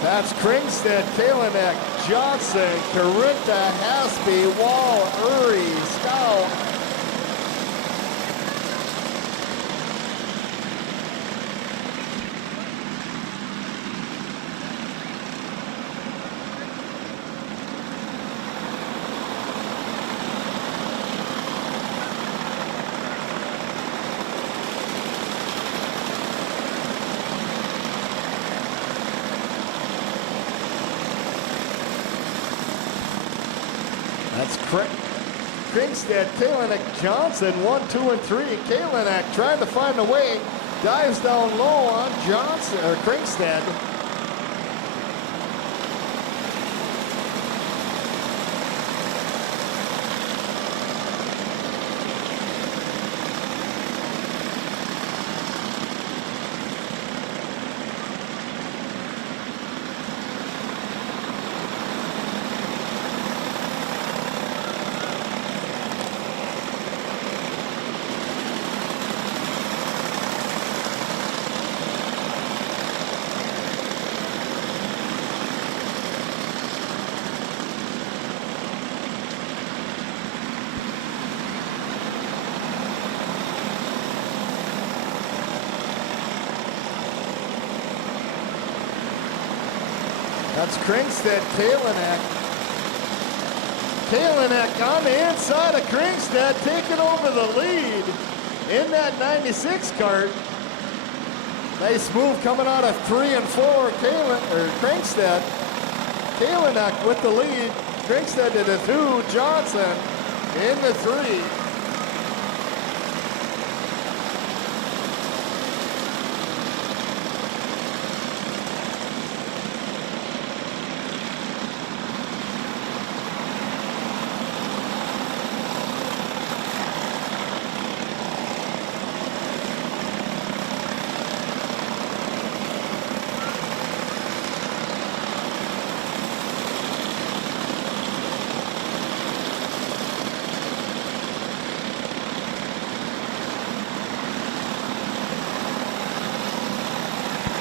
That's Kringstead, Kalenek, Johnson, Carinta, Haspy, Wall, Uri, Scout. That's Kringstead, Kalenek, Johnson, 1, 2, and 3. Kalenek trying to find a way, dives down low on Johnson or Kringstead. That's Kringstead, Kalenek. Kalenek on the inside of Kringstead, taking over the lead in that 96 cart. Nice move coming out of 3 and 4, Kringstead. Kalenek with the lead. Kringstead to the 2, Johnson in the 3.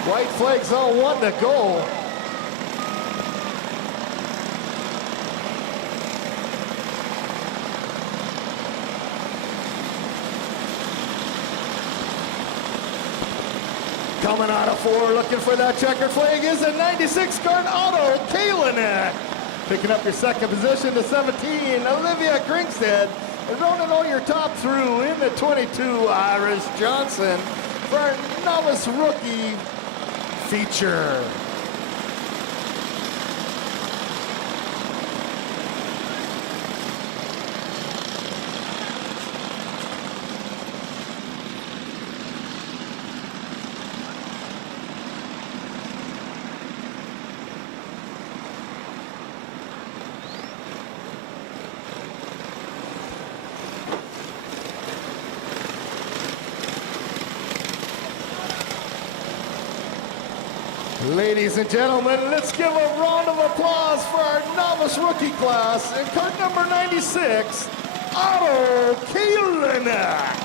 White flags on, 1 to go. Coming out of 4, looking for that checkered flag is a 96 card Otto Kalinek. Picking up your second position to 17, Olivia Kringstead. And running all your top through in the 22, Iris Johnson for our novice rookie feature. Ladies and gentlemen, let's give a round of applause for our novice rookie class in card number 96, Otto Kalinek.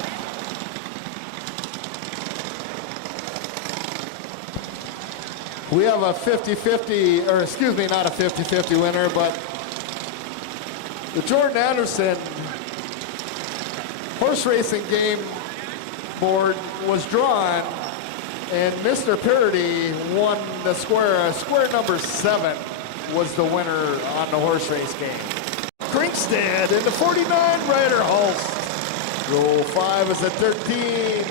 We have a 50-50, or excuse me, not a 50-50 winner, but the Jordan Anderson horse racing game board was drawn, and Mr. Parody won the square. Square number 7 was the winner on the horse race game. Kringstead in the 49 Rider Hulse. Row 5 is at 13.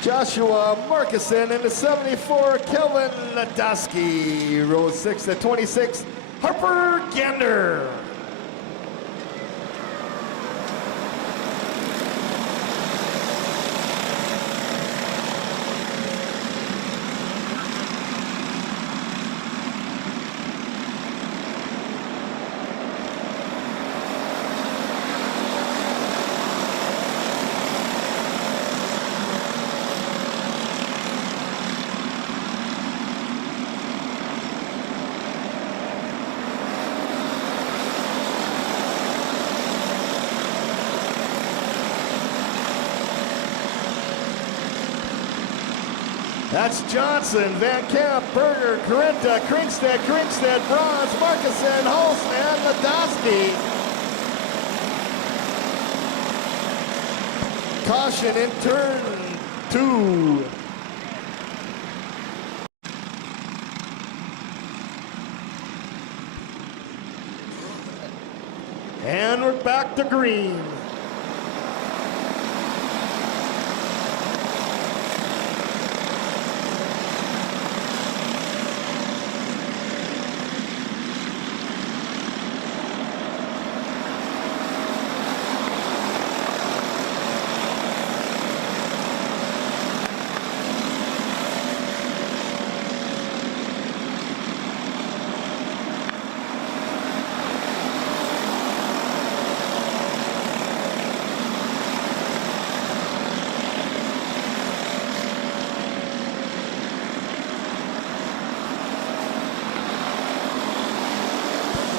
Joshua Markison in the 74, Kelvin Ladowski. Row 6 at 26, Harper Gander. That's Johnson, Van Camp, Berger, Corinta, Kringstead, Bronze, Markison, Hulse, and Ladowski. Caution in turn 2. And we're back to green.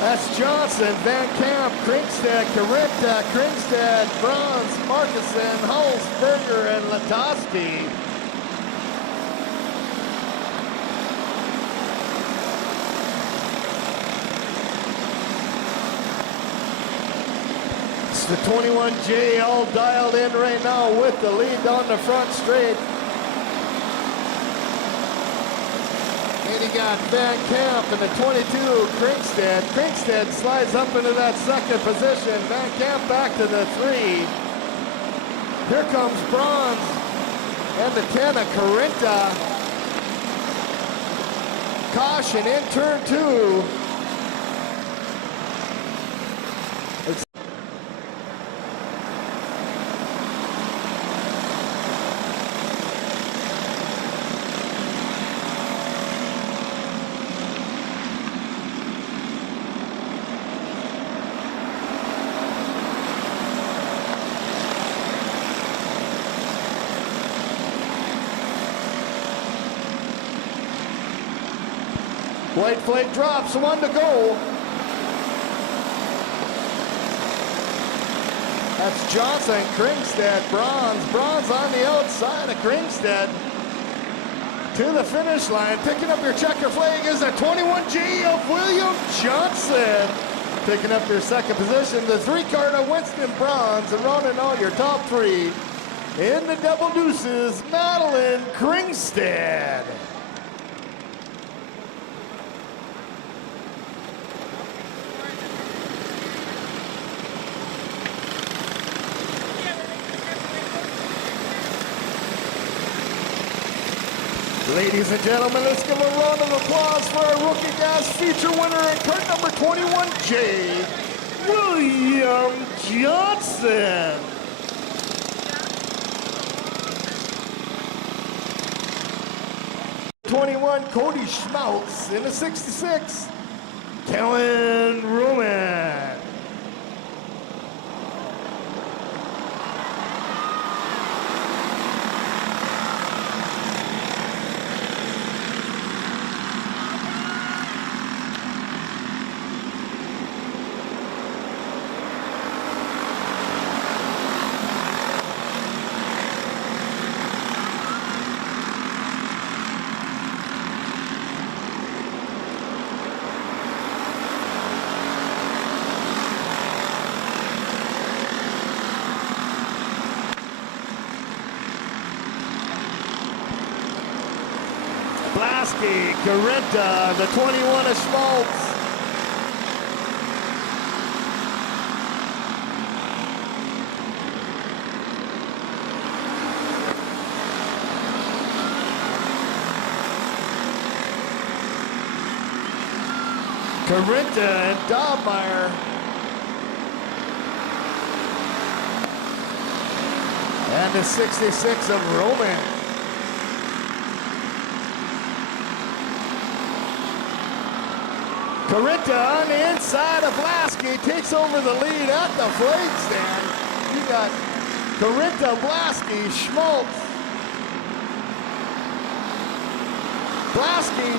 That's Johnson, Van Camp, Kringstead, Corinta, Kringstead, Bronze, Markison, Hulse, Berger, and Ladowski. It's the 21J all dialed in right now with the lead down the front straight. And he got Van Camp in the 22, Kringstead. Kringstead slides up into that second position. Van Camp back to the 3. Here comes Bronze and the 10 of Corinta. Caution in turn 2. White flag drops, 1 to go. That's Johnson, Kringstead, bronze. Bronze on the outside of Kringstead. To the finish line, picking up your checker flag is a 21G of William Johnson. Picking up your second position, the 3-card of Winston Bronze, and rounding out your top 3 in the double deuces, Madeline Kringstead. Ladies and gentlemen, let's give a round of applause for our Rookie Gas feature winner in cart number 21J, William Johnson. '21 Cody Schmaltz in the 66, Kellen Roman. Blasky, Carenta, the 21 of Schmaltz. Carenta and Dobmeyer. And the 66 of Roman. Carenta on the inside of Blasky takes over the lead at the flag stand. You got Carenta, Blasky, Schmaltz. Blasky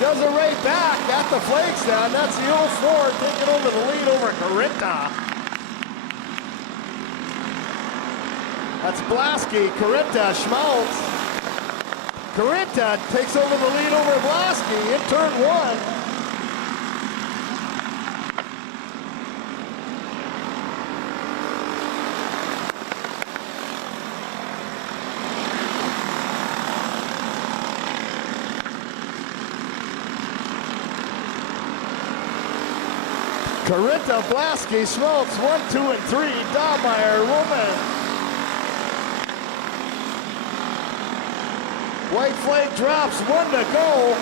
does it right back at the flag stand. That's the 04 taking over the lead over Carenta. That's Blasky, Carenta, Schmaltz. Carenta takes over the lead over Blasky in turn 1. Carenta, Blasky, Schmaltz, 1, 2, and 3. Dobmeyer, Roman. White flag drops, 1 to go.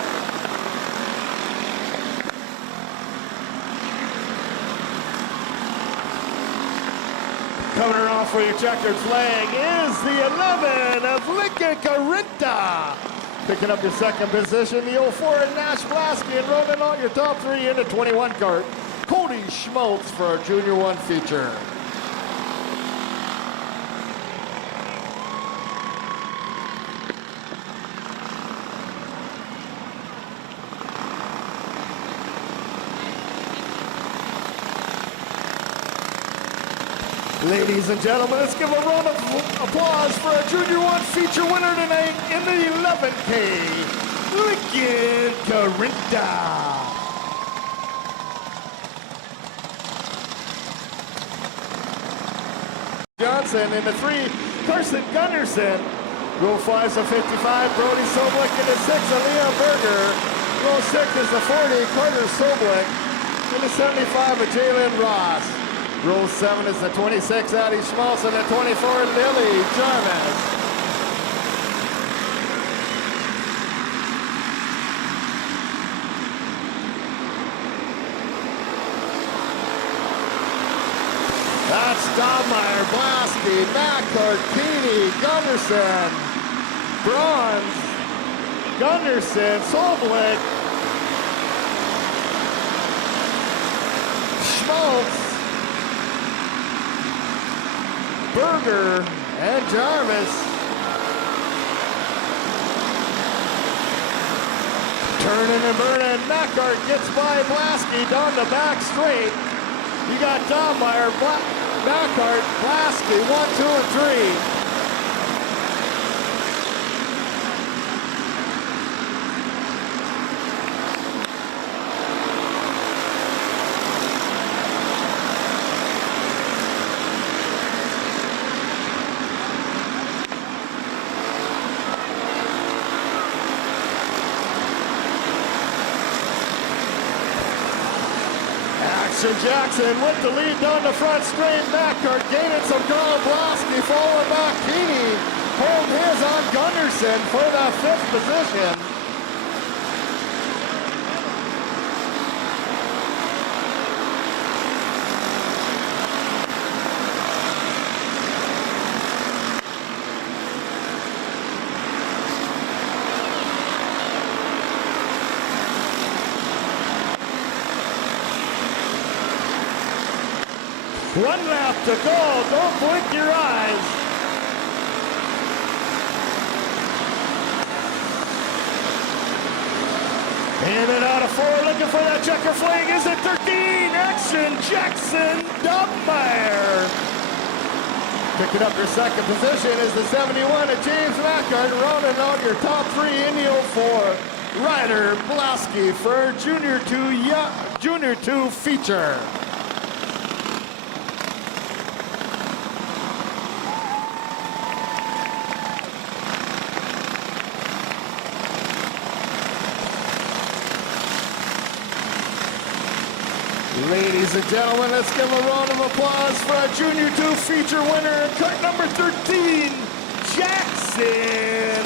Coming off for your checkered flag is the 11 of Lincoln Carenta. Picking up your second position, the 04 of Nash Blasky, and rounding out your top 3 in the 21 cart, Cody Schmaltz for our Junior 1 feature. Ladies and gentlemen, let's give a round of applause for our Junior 1 feature winner tonight in the 11K, Lincoln Carenta. Johnson in the 3, Carson Gunderson. Row 5 is a 55, Brody Soblick in the 6, Aaliyah Berger. Row 6 is the 40, Carter Soblick. In the 75 of Jalen Ross. Row 7 is the 26, Addie Schmaltz, and the 24, Lily Jarvis. That's Dobmeyer, Blasky, McCartini, Gunderson, Bronze, Gunderson, Soblick, Schmaltz, Berger, and Jarvis. Turning and burning, Mackart gets by Blasky down the back straight. You got Dobmeyer, Backhart, Blasky, 1, 2, and 3. Jackson with the lead down the front straight. Backhart gaining some ground. Blasky forward back. Keeney hold his on Gunderson for the 5th position. One lap to go. Don't blink your eyes. In and out of 4, looking for that checker flag. Is it 13? Action Jackson Dubmeyer. Picking up your 2nd position is the 71 of James Backhart. Rounding out your top 3 in the 04. Ryder Blasky for Junior 2 feature. Ladies and gentlemen, let's give a round of applause for our Junior 2 feature winner, cut number 13, Jackson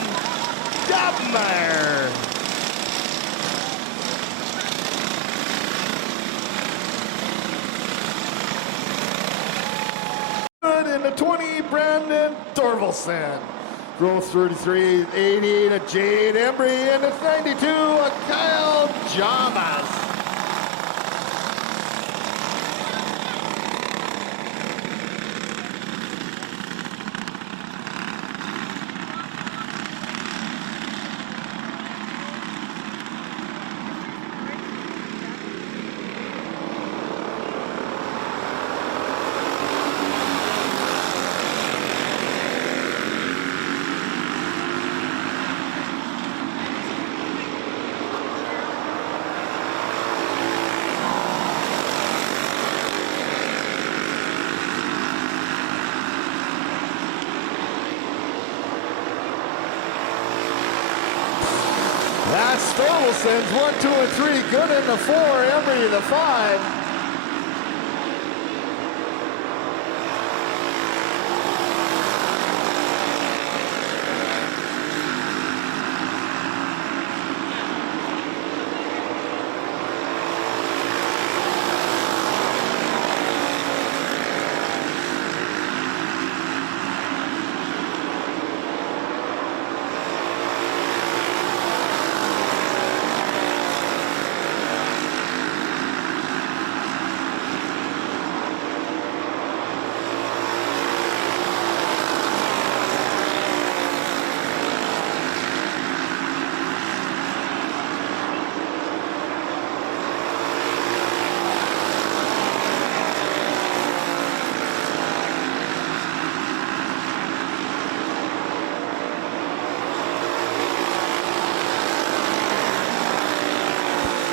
Dubmeyer. Good in the 20, Brandon Thorvaldsen. Growth 33, 88 of Jade Embry, and it's 92 of Kyle Jamas. That's Thorvaldsen's 1, 2, and 3. Good in the 4, Embry the 5.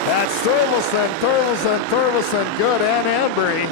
That's Thorvaldsen, good, and Embry.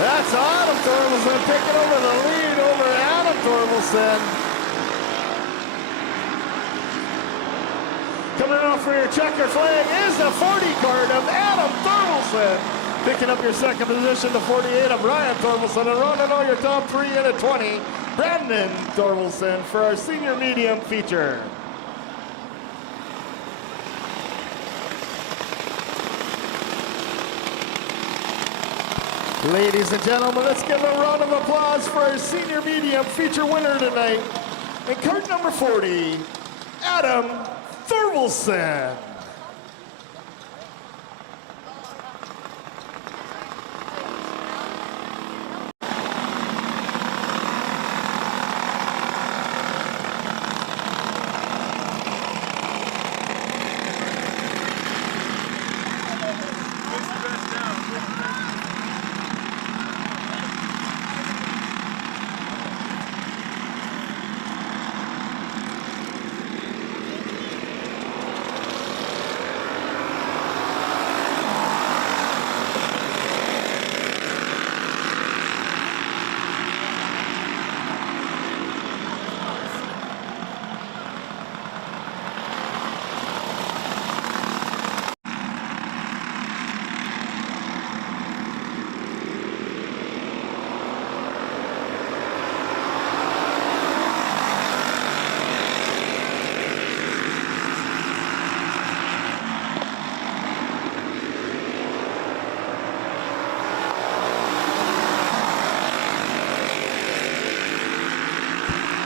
That's Adam Thorvaldsen taking over the lead over Adam Thorvaldsen. Coming off for your checker flag is the 40 card of Adam Thorvaldson. Picking up your second position, the 48 of Ryan Thorvaldson. And running all your top 3 in a 20, Brandon Thorvaldson for our senior medium feature. Ladies and gentlemen, let's give a round of applause for our senior medium feature winner tonight. In cart number 40, Adam Thorvaldson.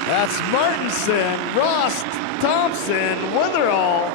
That's Martinson, Ross, Thompson, Witherall.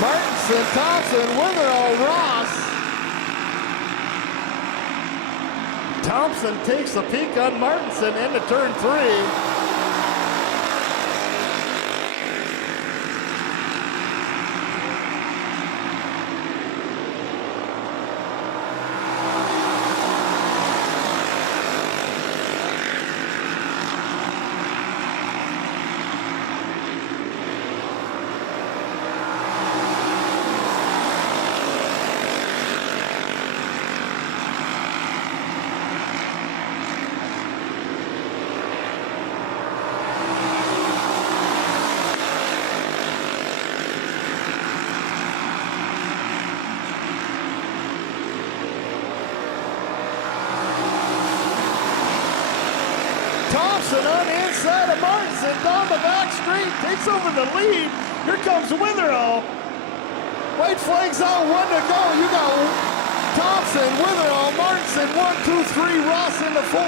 Martinson, Thompson, Witherall, Ross. Thompson takes a peek on Martinson into turn 3. Thompson on the inside of Martinson, down the back straight, takes over the lead. Here comes Witherall. White flag's out, 1 to go. You got Thompson, Witherall, Martinson, 1, 2, 3, Ross in the 4.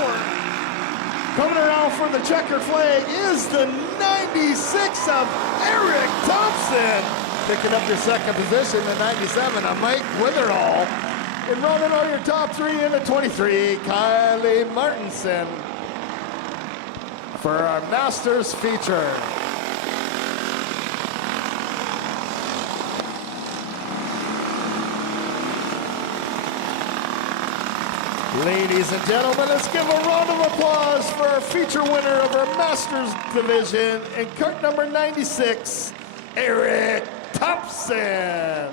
Coming around for the checker flag is the 96 of Eric Thompson. Picking up your second position, the 97 of Mike Witherall. And running all your top 3 in the 23, Kylie Martinson. For our Masters feature. Ladies and gentlemen, let's give a round of applause for our feature winner of our Masters division in cart number 96, Eric Thompson.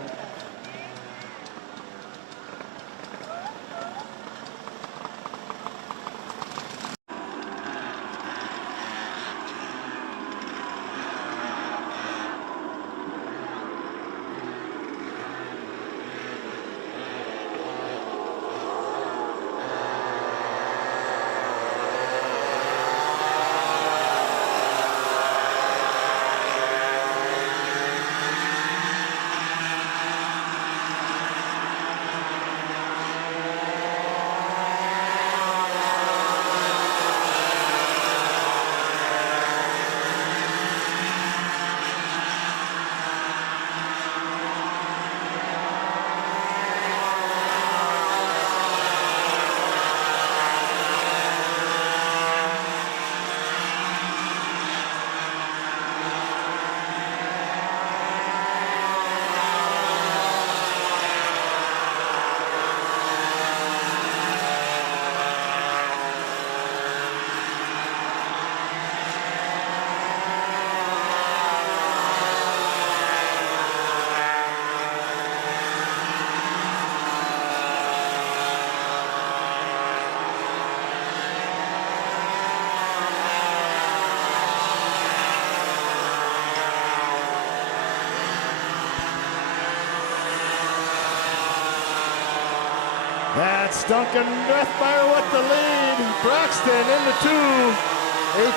That's Duncan Rathmeyer with the lead. Braxton in the 2.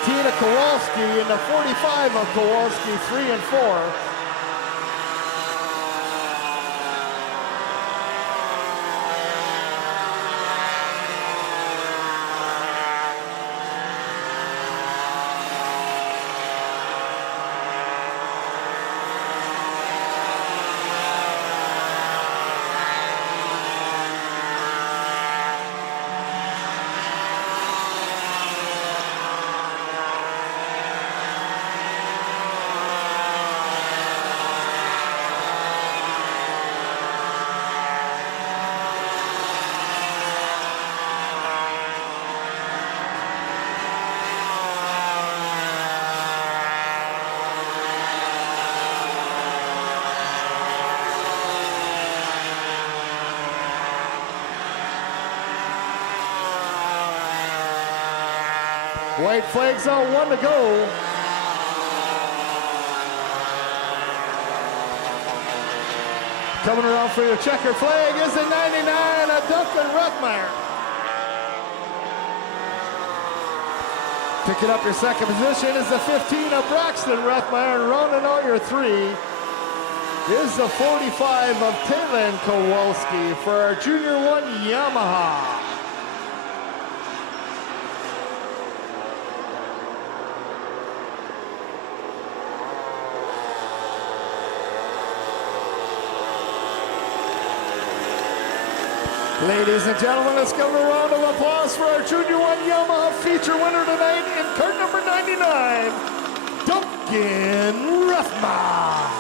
18 of Kowalski and the 45 of Kowalski, 3 and 4. White flags out, 1 to go. Coming around for your checker flag is the 99 of Duncan Rathmeyer. Picking up your second position is the 15 of Braxton Rathmeyer, and rounding out your 3 is the 45 of Taylor Kowalski for our Junior 1 Yamaha. Ladies and gentlemen, let's give a round of applause for our Junior 1 Yamaha feature winner tonight in cart number 99, Duncan Rathmeyer.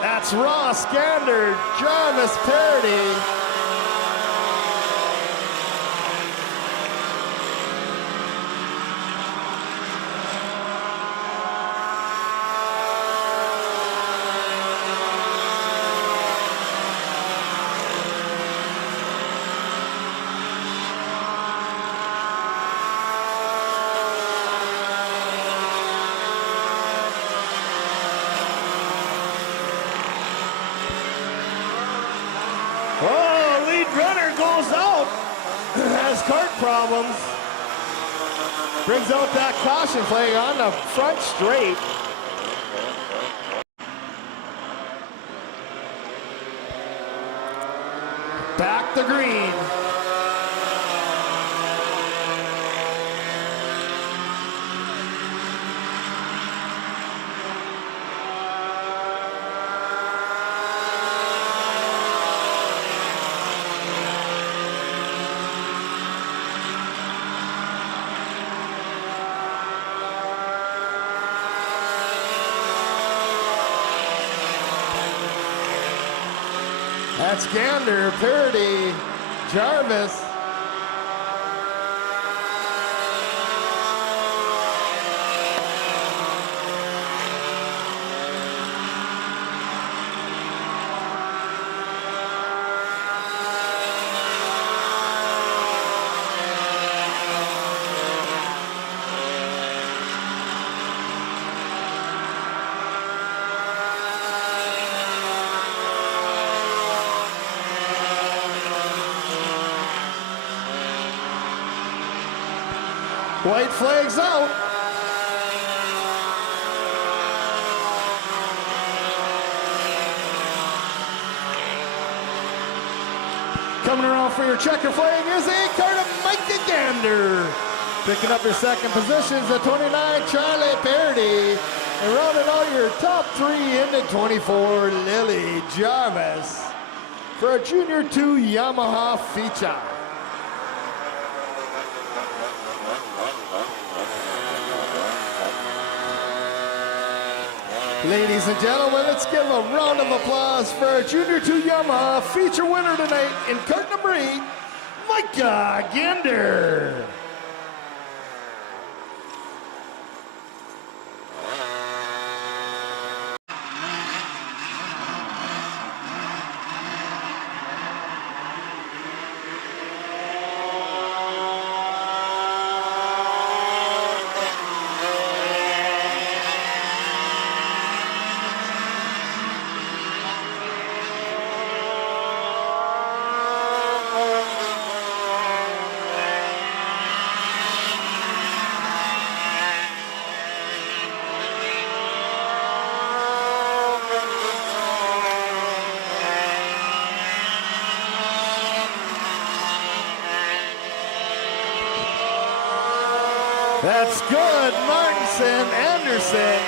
That's Ross Gander, Jarvis Parody. Oh, lead runner goes out. Has cart problems. Brings out that caution flag on the front straight. Back to green. That's Gander, Parody, Jarvis. White flags out. Coming around for your checker flag is a cart of Mike Gander. Picking up your second position is the 29 Charlie Parody. And rounding out your top 3 in the 24 Lily Jarvis for a Junior 2 Yamaha feature. Ladies and gentlemen, let's give a round of applause for our Junior 2 Yamaha feature winner tonight in kart number 8, Micah Gander. That's good, Martinson, Anderson.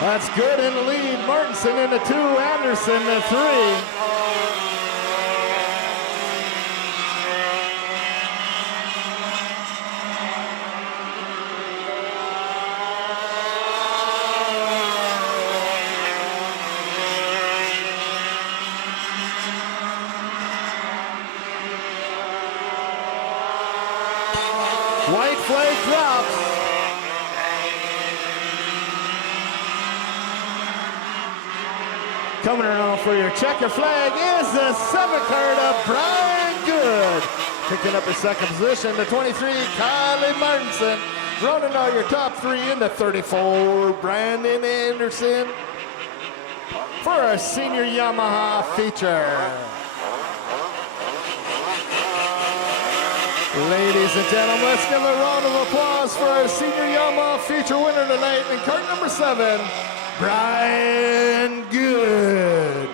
That's good in the lead. Martinson in the 2, Anderson the 3. White flag drops. Coming around for your checker flag is the 7 card of Brian Good. Picking up his second position, the 23, Kylie Martinson. Rounding out your top 3 in the 34, Brandon Anderson. For our senior Yamaha feature. Ladies and gentlemen, let's give a round of applause for our senior Yamaha feature winner tonight in kart number 7, Brian Good.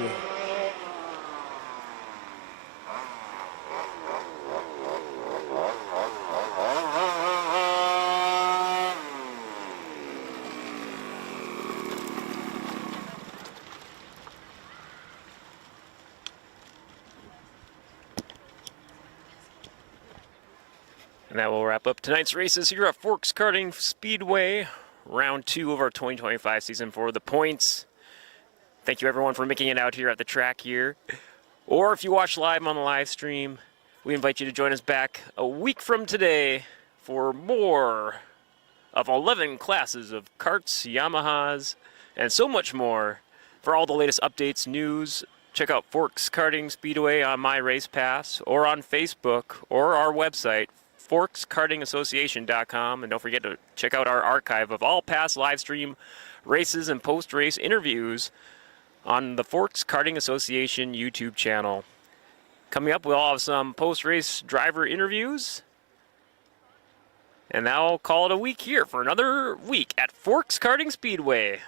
And that will wrap up tonight's races here at Forks Karting Speedway, round 2 of our 2025 season for the points. Thank you everyone for making it out here at the track here. Or if you watch live on the live stream, we invite you to join us back a week from today for more of 11 classes of karts, Yamahas, and so much more. For all the latest updates, news, check out Forks Karting Speedway on My Race Pass or on Facebook or our website, ForksKartingAssociation.com, and don't forget to check out our archive of all past live stream races and post-race interviews on the Forks Karting Association YouTube channel. Coming up, we'll have some post-race driver interviews, and now I'll call it a week here for another week at Forks Karting Speedway.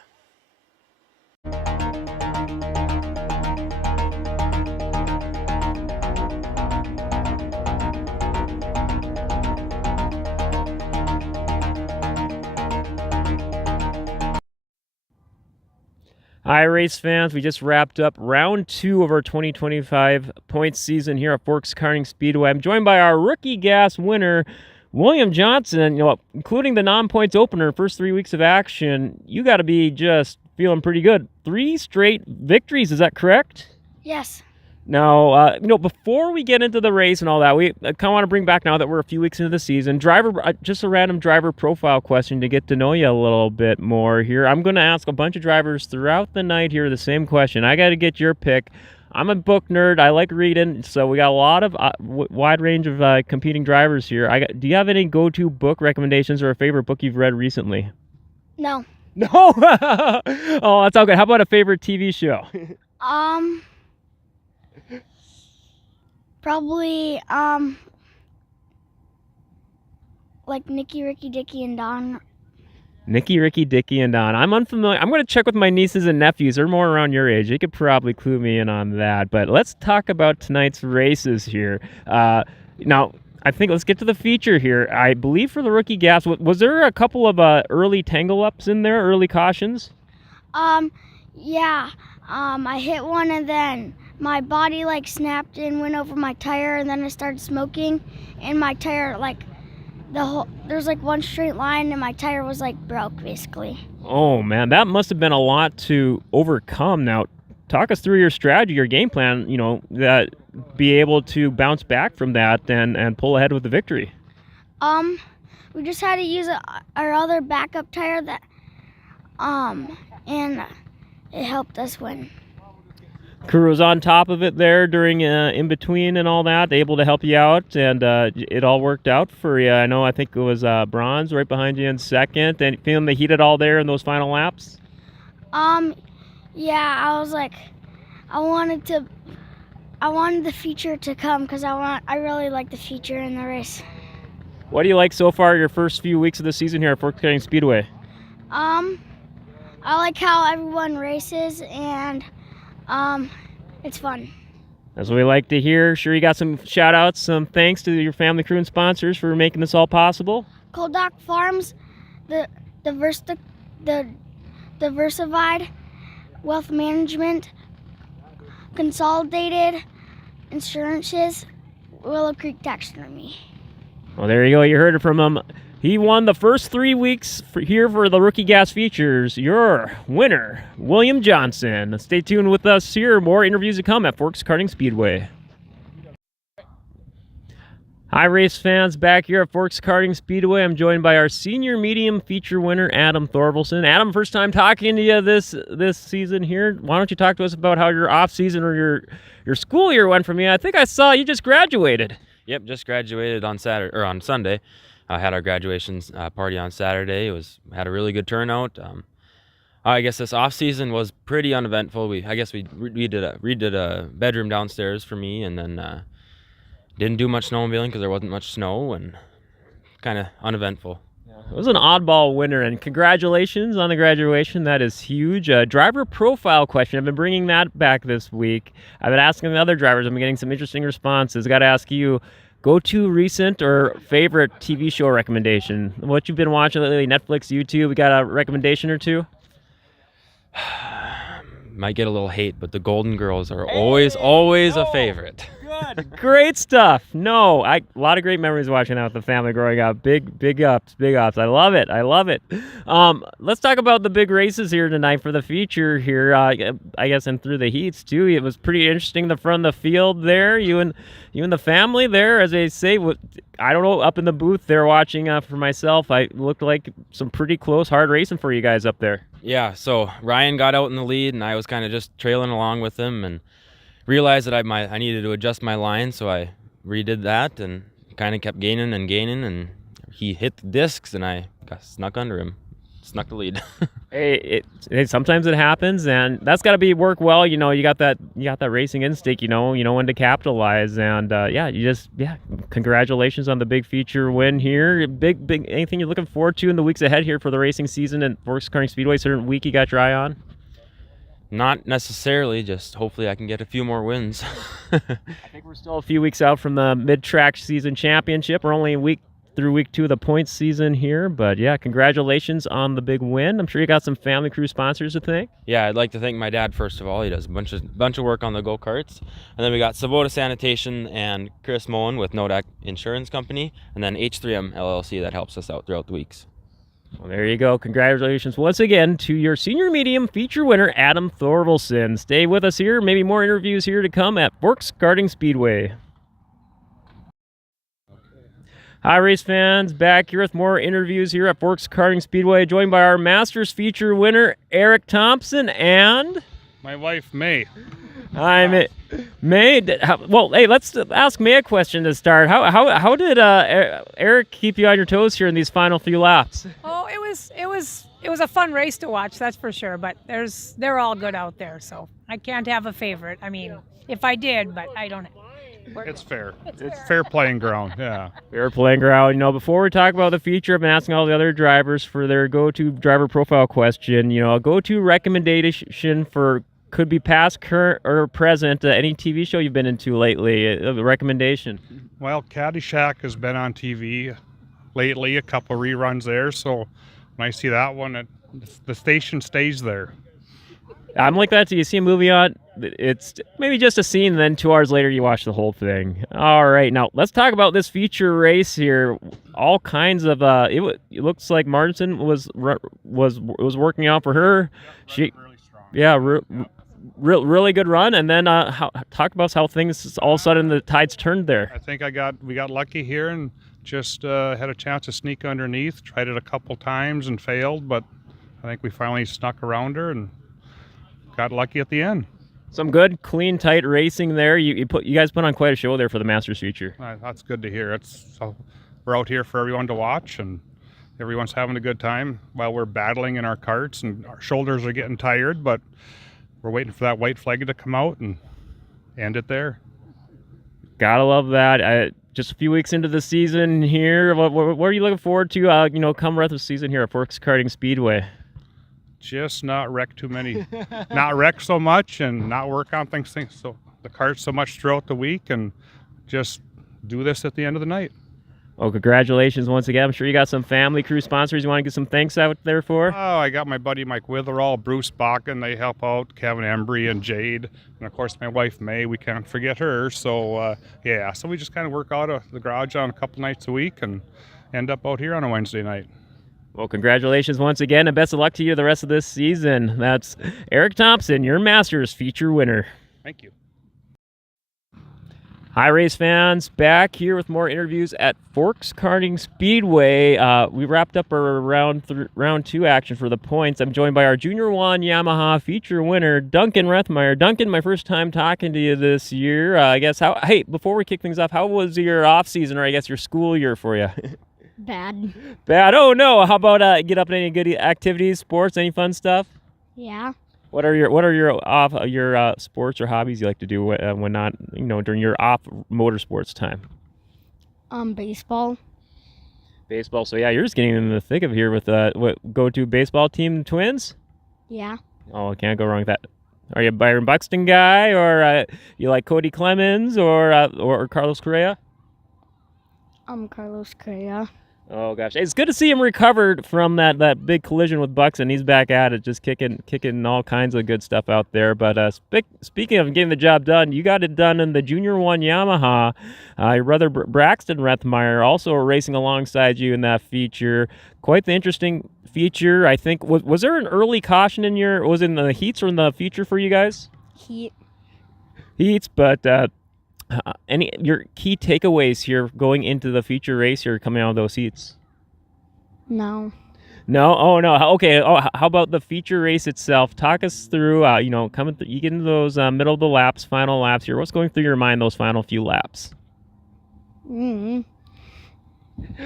Hi, race fans. We just wrapped up round 2 of our 2025 points season here at Forks Karting Speedway. I'm joined by our rookie gas winner, William Johnson. Including the non-points opener, first 3 weeks of action, you got to be just feeling pretty good. 3 straight victories, is that correct? Yes. Now, before we get into the race and all that, we kind of want to bring back, now that we're a few weeks into the season, just a random driver profile question to get to know you a little bit more here. I'm going to ask a bunch of drivers throughout the night here the same question. I got to get your pick. I'm a book nerd. I like reading, so we got a lot of wide range of competing drivers here. Do you have any go-to book recommendations or a favorite book you've read recently? No. No? Oh, that's all good. How about a favorite TV show? Probably, like Nicky, Ricky, Dicky, and Don. Nicky, Ricky, Dicky, and Don. I'm unfamiliar. I'm going to check with my nieces and nephews. They're more around your age. They could probably clue me in on that. But let's talk about tonight's races here. Now, I think let's get to the feature here. I believe for the rookie gas, was there a couple of early tangle-ups in there, early cautions? Yeah. I hit one and then my body snapped and went over my tire, and then I started smoking, and my tire there's one straight line and my tire was broke basically. Oh man, that must have been a lot to overcome. Now, talk us through your strategy, your game plan, that be able to bounce back from that and pull ahead with the victory. We just had to use our other backup tire and it helped us win. Crew was on top of it there during in between and all that, able to help you out, and it all worked out for you. I think it was Bronze right behind you in second, and feeling the heat at all there in those final laps? Yeah, I was I wanted the feature to come because I really like the feature in the race. What do you like so far your first few weeks of the season here at Forks Karting Speedway? I like how everyone races, and it's fun. That's what we like to hear. Sure, you got some shout outs, some thanks to your family, crew, and sponsors for making this all possible. Cold Dock Farms, the Diversified Wealth Management, Consolidated Insurances, Willow Creek Taxidermy. Well, there you go. You heard it from him. He won the first 3 weeks here for the Rookie Gas Features. Your winner, William Johnson. Stay tuned with us here. More interviews to come at Forks Karting Speedway. Hi, race fans. Back here at Forks Karting Speedway, I'm joined by our senior medium feature winner, Adam Thorvaldson. Adam, first time talking to you this season here. Why don't you talk to us about how your off season or your school year went for me? I think I saw you just graduated. Yep, just graduated on Sunday. I had our graduation party on Saturday. Had a really good turnout. I guess this off season was pretty uneventful. We redid a bedroom downstairs for me, and then didn't do much snowmobiling because there wasn't much snow, and kind of uneventful. It was an oddball winter, and congratulations on the graduation. That is huge. Driver profile question. I've been bringing that back this week. I've been asking the other drivers. I've been getting some interesting responses. Got to ask you, go-to recent or favorite TV show recommendation? What you've been watching lately, Netflix, YouTube? We got a recommendation or two? Might get a little hate, but the Golden Girls are always a favorite. Good. Great stuff. No, a lot of great memories watching that with the family growing up. Big ups. I love it. Let's talk about the big races here tonight for the feature here. I guess and through the heats too. It was pretty interesting the front of the field there. You and the family there, as they say. I don't know, up in the booth there watching for myself. I looked like some pretty close, hard racing for you guys up there. Yeah. So Ryan got out in the lead, and I was kind of just trailing along with him, and realized that I needed to adjust my line, so I redid that and kind of kept gaining, and he hit the discs, and I got snuck under him, snuck the lead. Hey, sometimes it happens, and that's got to work well. You got that racing instinct. You know when to capitalize, and congratulations on the big feature win here. Big anything you're looking forward to in the weeks ahead here for the racing season and Forks Karting Speedway? Certain week you got your eye on? Not necessarily, just hopefully I can get a few more wins. I think we're still a few weeks out from the mid-track season championship. We're only week through week 2 of the points season here. But yeah, congratulations on the big win. I'm sure you got some family crew sponsors to thank. Yeah, I'd like to thank my dad first of all. He does a bunch of work on the go-karts. And then we got Sabota Sanitation and Chris Moen with Nodak Insurance Company, and then H3M LLC that helps us out throughout the weeks. Well, there you go. Congratulations once again to your senior medium feature winner, Adam Thorvalson. Stay with us here. Maybe more interviews here to come at Forks Karting Speedway. Hi, race fans. Back here with more interviews here at Forks Karting Speedway, joined by our Masters feature winner, Eric Thompson, and my wife, May. Hi, May. Well, hey, let's ask May a question to start. How did Eric keep you on your toes here in these final few laps? Oh, it was a fun race to watch, that's for sure. But they're all good out there, so I can't have a favorite. I mean, if I did, but I don't. It's fair. It's fair playing ground. Yeah. Fair playing ground. You know, before we talk about the feature, I've been asking all the other drivers for their go-to driver profile question. You know, a go-to recommendation for could be past, current, or present any TV show you've been into lately. A recommendation. Well, Caddyshack has been on TV lately. A couple reruns there. So when I see that one, the station stays there. I'm like that too. You see a movie on, it's maybe just a scene, then 2 hours later you watch the whole thing. All right, now let's talk about this feature race here. All kinds of it looks like Martin was working out for her. She, really strong. Yeah, really good run. And then talk about how things all of a sudden the tides turned there. I think we got lucky here and just had a chance to sneak underneath. Tried it a couple times and failed, but I think we finally snuck around her and got lucky at the end. Some good, clean, tight racing there. You guys put on quite a show there for the Masters feature. That's good to hear. We're out here for everyone to watch, and everyone's having a good time while we're battling in our karts, and our shoulders are getting tired, but we're waiting for that white flag to come out and end it there. Gotta love that. Just a few weeks into the season here, what are you looking forward to? Come rest of the season here at Forks Karting Speedway. Just not wreck too many, not wreck so much, and not work on things so the carts so much throughout the week, and just do this at the end of the night. Well, congratulations once again. I'm sure you got some family crew sponsors you want to get some thanks out there for. Oh, I got my buddy Mike Witherall, Bruce Bakken, they help out, Kevin Embry and Jade, and of course my wife May, we can't forget her. So so we just kind of work out of the garage on a couple nights a week and end up out here on a Wednesday night. Well, congratulations once again, and best of luck to you the rest of this season. That's Eric Thompson, your Masters feature winner. Thank you. Hi, race fans. Back here with more interviews at Forks Karting Speedway. We wrapped up our round 2 action for the points. I'm joined by our Junior 1 Yamaha feature winner, Duncan Rethmeyer. Duncan, my first time talking to you this year. Hey, before we kick things off, how was your off season, or I guess your school year for you? Bad. Bad? Oh, no. How about get up to any good activities, sports, any fun stuff? Yeah. What are your sports or hobbies you like to do when not, during your off motorsports time? Baseball. Baseball. So yeah, you're just getting in the thick of here with what go-to baseball team, Twins? Yeah. Oh, can't go wrong with that. Are you a Byron Buxton guy, or you like Cody Clemens or Carlos Correa? Carlos Correa. Oh gosh, it's good to see him recovered from that big collision with Buxton. He's back at it, just kicking all kinds of good stuff out there. But speaking of getting the job done, you got it done in the Junior 1 Yamaha. Your brother Braxton Rethmeyer also racing alongside you in that feature. Quite the interesting feature, I think. Was there an early caution was it in the heats or in the feature for you guys? Heats, but any your key takeaways here going into the feature race here coming out of those heats? No. No? Oh, no. Okay. Oh, how about the feature race itself? Talk us through, coming through, you get into those middle of the laps, final laps here. What's going through your mind those final few laps?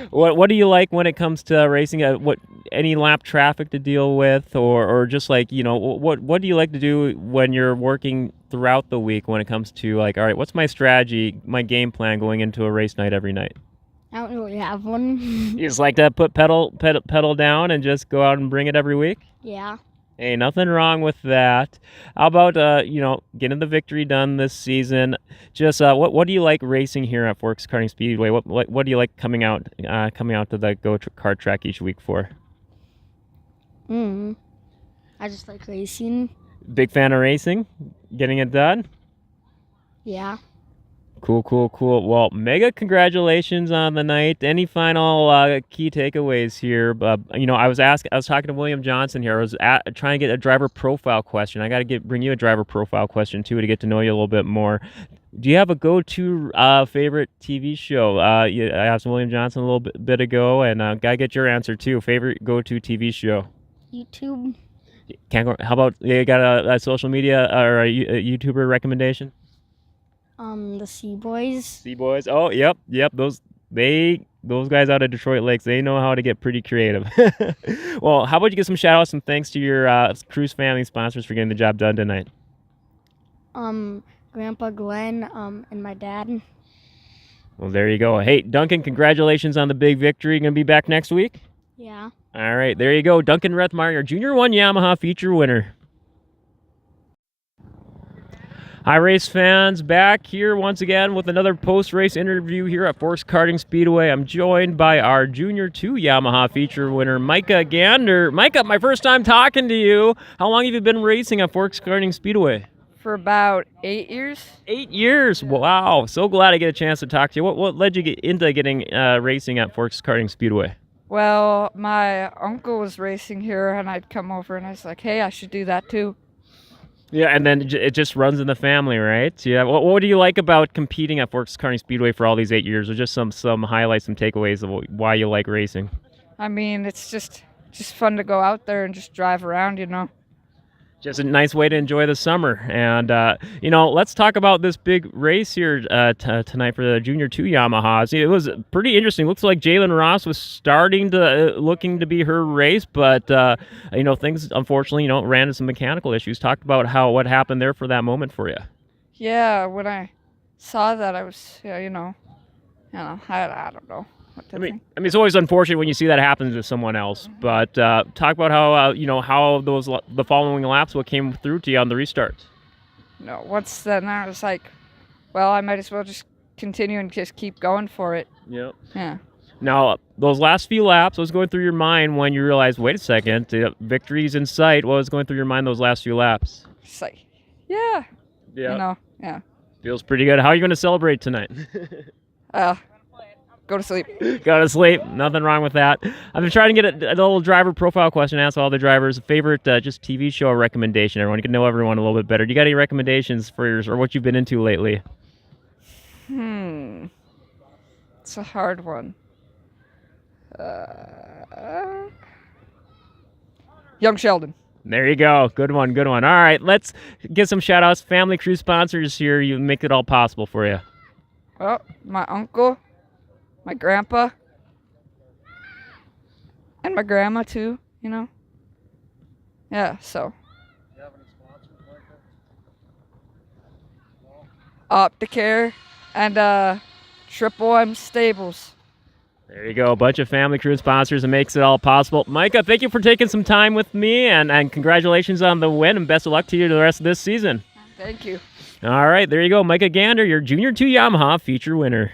What do you like when it comes to racing? Any lap traffic to deal with, or just what do you like to do when you're working throughout the week when it comes to all right, what's my strategy, my game plan going into a race night every night? I don't really have one. You just like to put pedal down and just go out and bring it every week? Yeah. Hey, nothing wrong with that. How about getting the victory done this season? Just what do you like racing here at Forks Karting Speedway? What do you like coming out to the kart track each week for? I just like racing. Big fan of racing, getting it done. Yeah. Cool. Well, mega congratulations on the night. Any final key takeaways here? I was talking to William Johnson here. I was trying to get a driver profile question. I got to bring you a driver profile question too to get to know you a little bit more. Do you have a go-to favorite TV show? I asked William Johnson a little bit ago, and gotta get your answer too. Favorite go-to TV show? YouTube. Can't go. How about you got a social media or a YouTuber recommendation? The Sea Boys. Sea Boys. Oh, yep. Those guys out of Detroit Lakes, they know how to get pretty creative. Well, how about you give some shout outs and thanks to your cruise family sponsors for getting the job done tonight? Grandpa Glenn, and my dad. Well, there you go. Hey, Duncan, congratulations on the big victory. Gonna be back next week? Yeah. All right, there you go. Duncan Rethmeyer, your Junior 1 Yamaha feature winner. Hi, race fans, back here once again with another post-race interview here at Forks Karting Speedway. I'm joined by our Junior 2 Yamaha feature winner, Micah Gander. Micah, my first time talking to you. How long have you been racing at Forks Karting Speedway? For about 8 years. 8 years. Wow. So glad I get a chance to talk to you. What led you into getting racing at Forks Karting Speedway? Well, my uncle was racing here, and I'd come over, and I was like, hey, I should do that too. Yeah, and then it just runs in the family, right? Yeah. What do you like about competing at Forks Karting Speedway for all these 8 years? Or just some highlights, some takeaways of why you like racing? I mean, it's just fun to go out there and just drive around, you know. Just a nice way to enjoy the summer. And, let's talk about this big race here tonight for the Junior 2 Yamahas. It was pretty interesting. Looks like Jalen Ross was looking to be her race, but, things, unfortunately, ran into some mechanical issues. Talk about what happened there for that moment for you. Yeah, when I saw that, I was, I don't know. I mean, it's always unfortunate when you see that happen to someone else. But talk about how the following laps, what came through to you on the restarts. Once then I was like, well, I might as well just continue and just keep going for it. Yep. Yeah. Now, those last few laps, what was going through your mind when you realized, wait a second, victory's in sight? What was going through your mind those last few laps? Just like, yeah. Yeah. Yeah. Feels pretty good. How are you going to celebrate tonight? Go to sleep. Go to sleep. Nothing wrong with that. I've been trying to get a little driver profile question, ask all the drivers. Favorite just TV show recommendation, everyone. You can know everyone a little bit better. Do you got any recommendations for yours or what you've been into lately? It's a hard one. Young Sheldon. There you go. Good one. All right, let's get some shout-outs. Family crew sponsors here. You make it all possible for you. Well, my uncle, my grandpa, and my grandma too, Yeah, so. Do you have any sponsors, Michael? Opticare and Triple M Stables. There you go. A bunch of family crew sponsors and makes it all possible. Micah, thank you for taking some time with me, and congratulations on the win, and best of luck to you the rest of this season. Thank you. All right, there you go. Micah Gander, your Junior 2 Yamaha feature winner.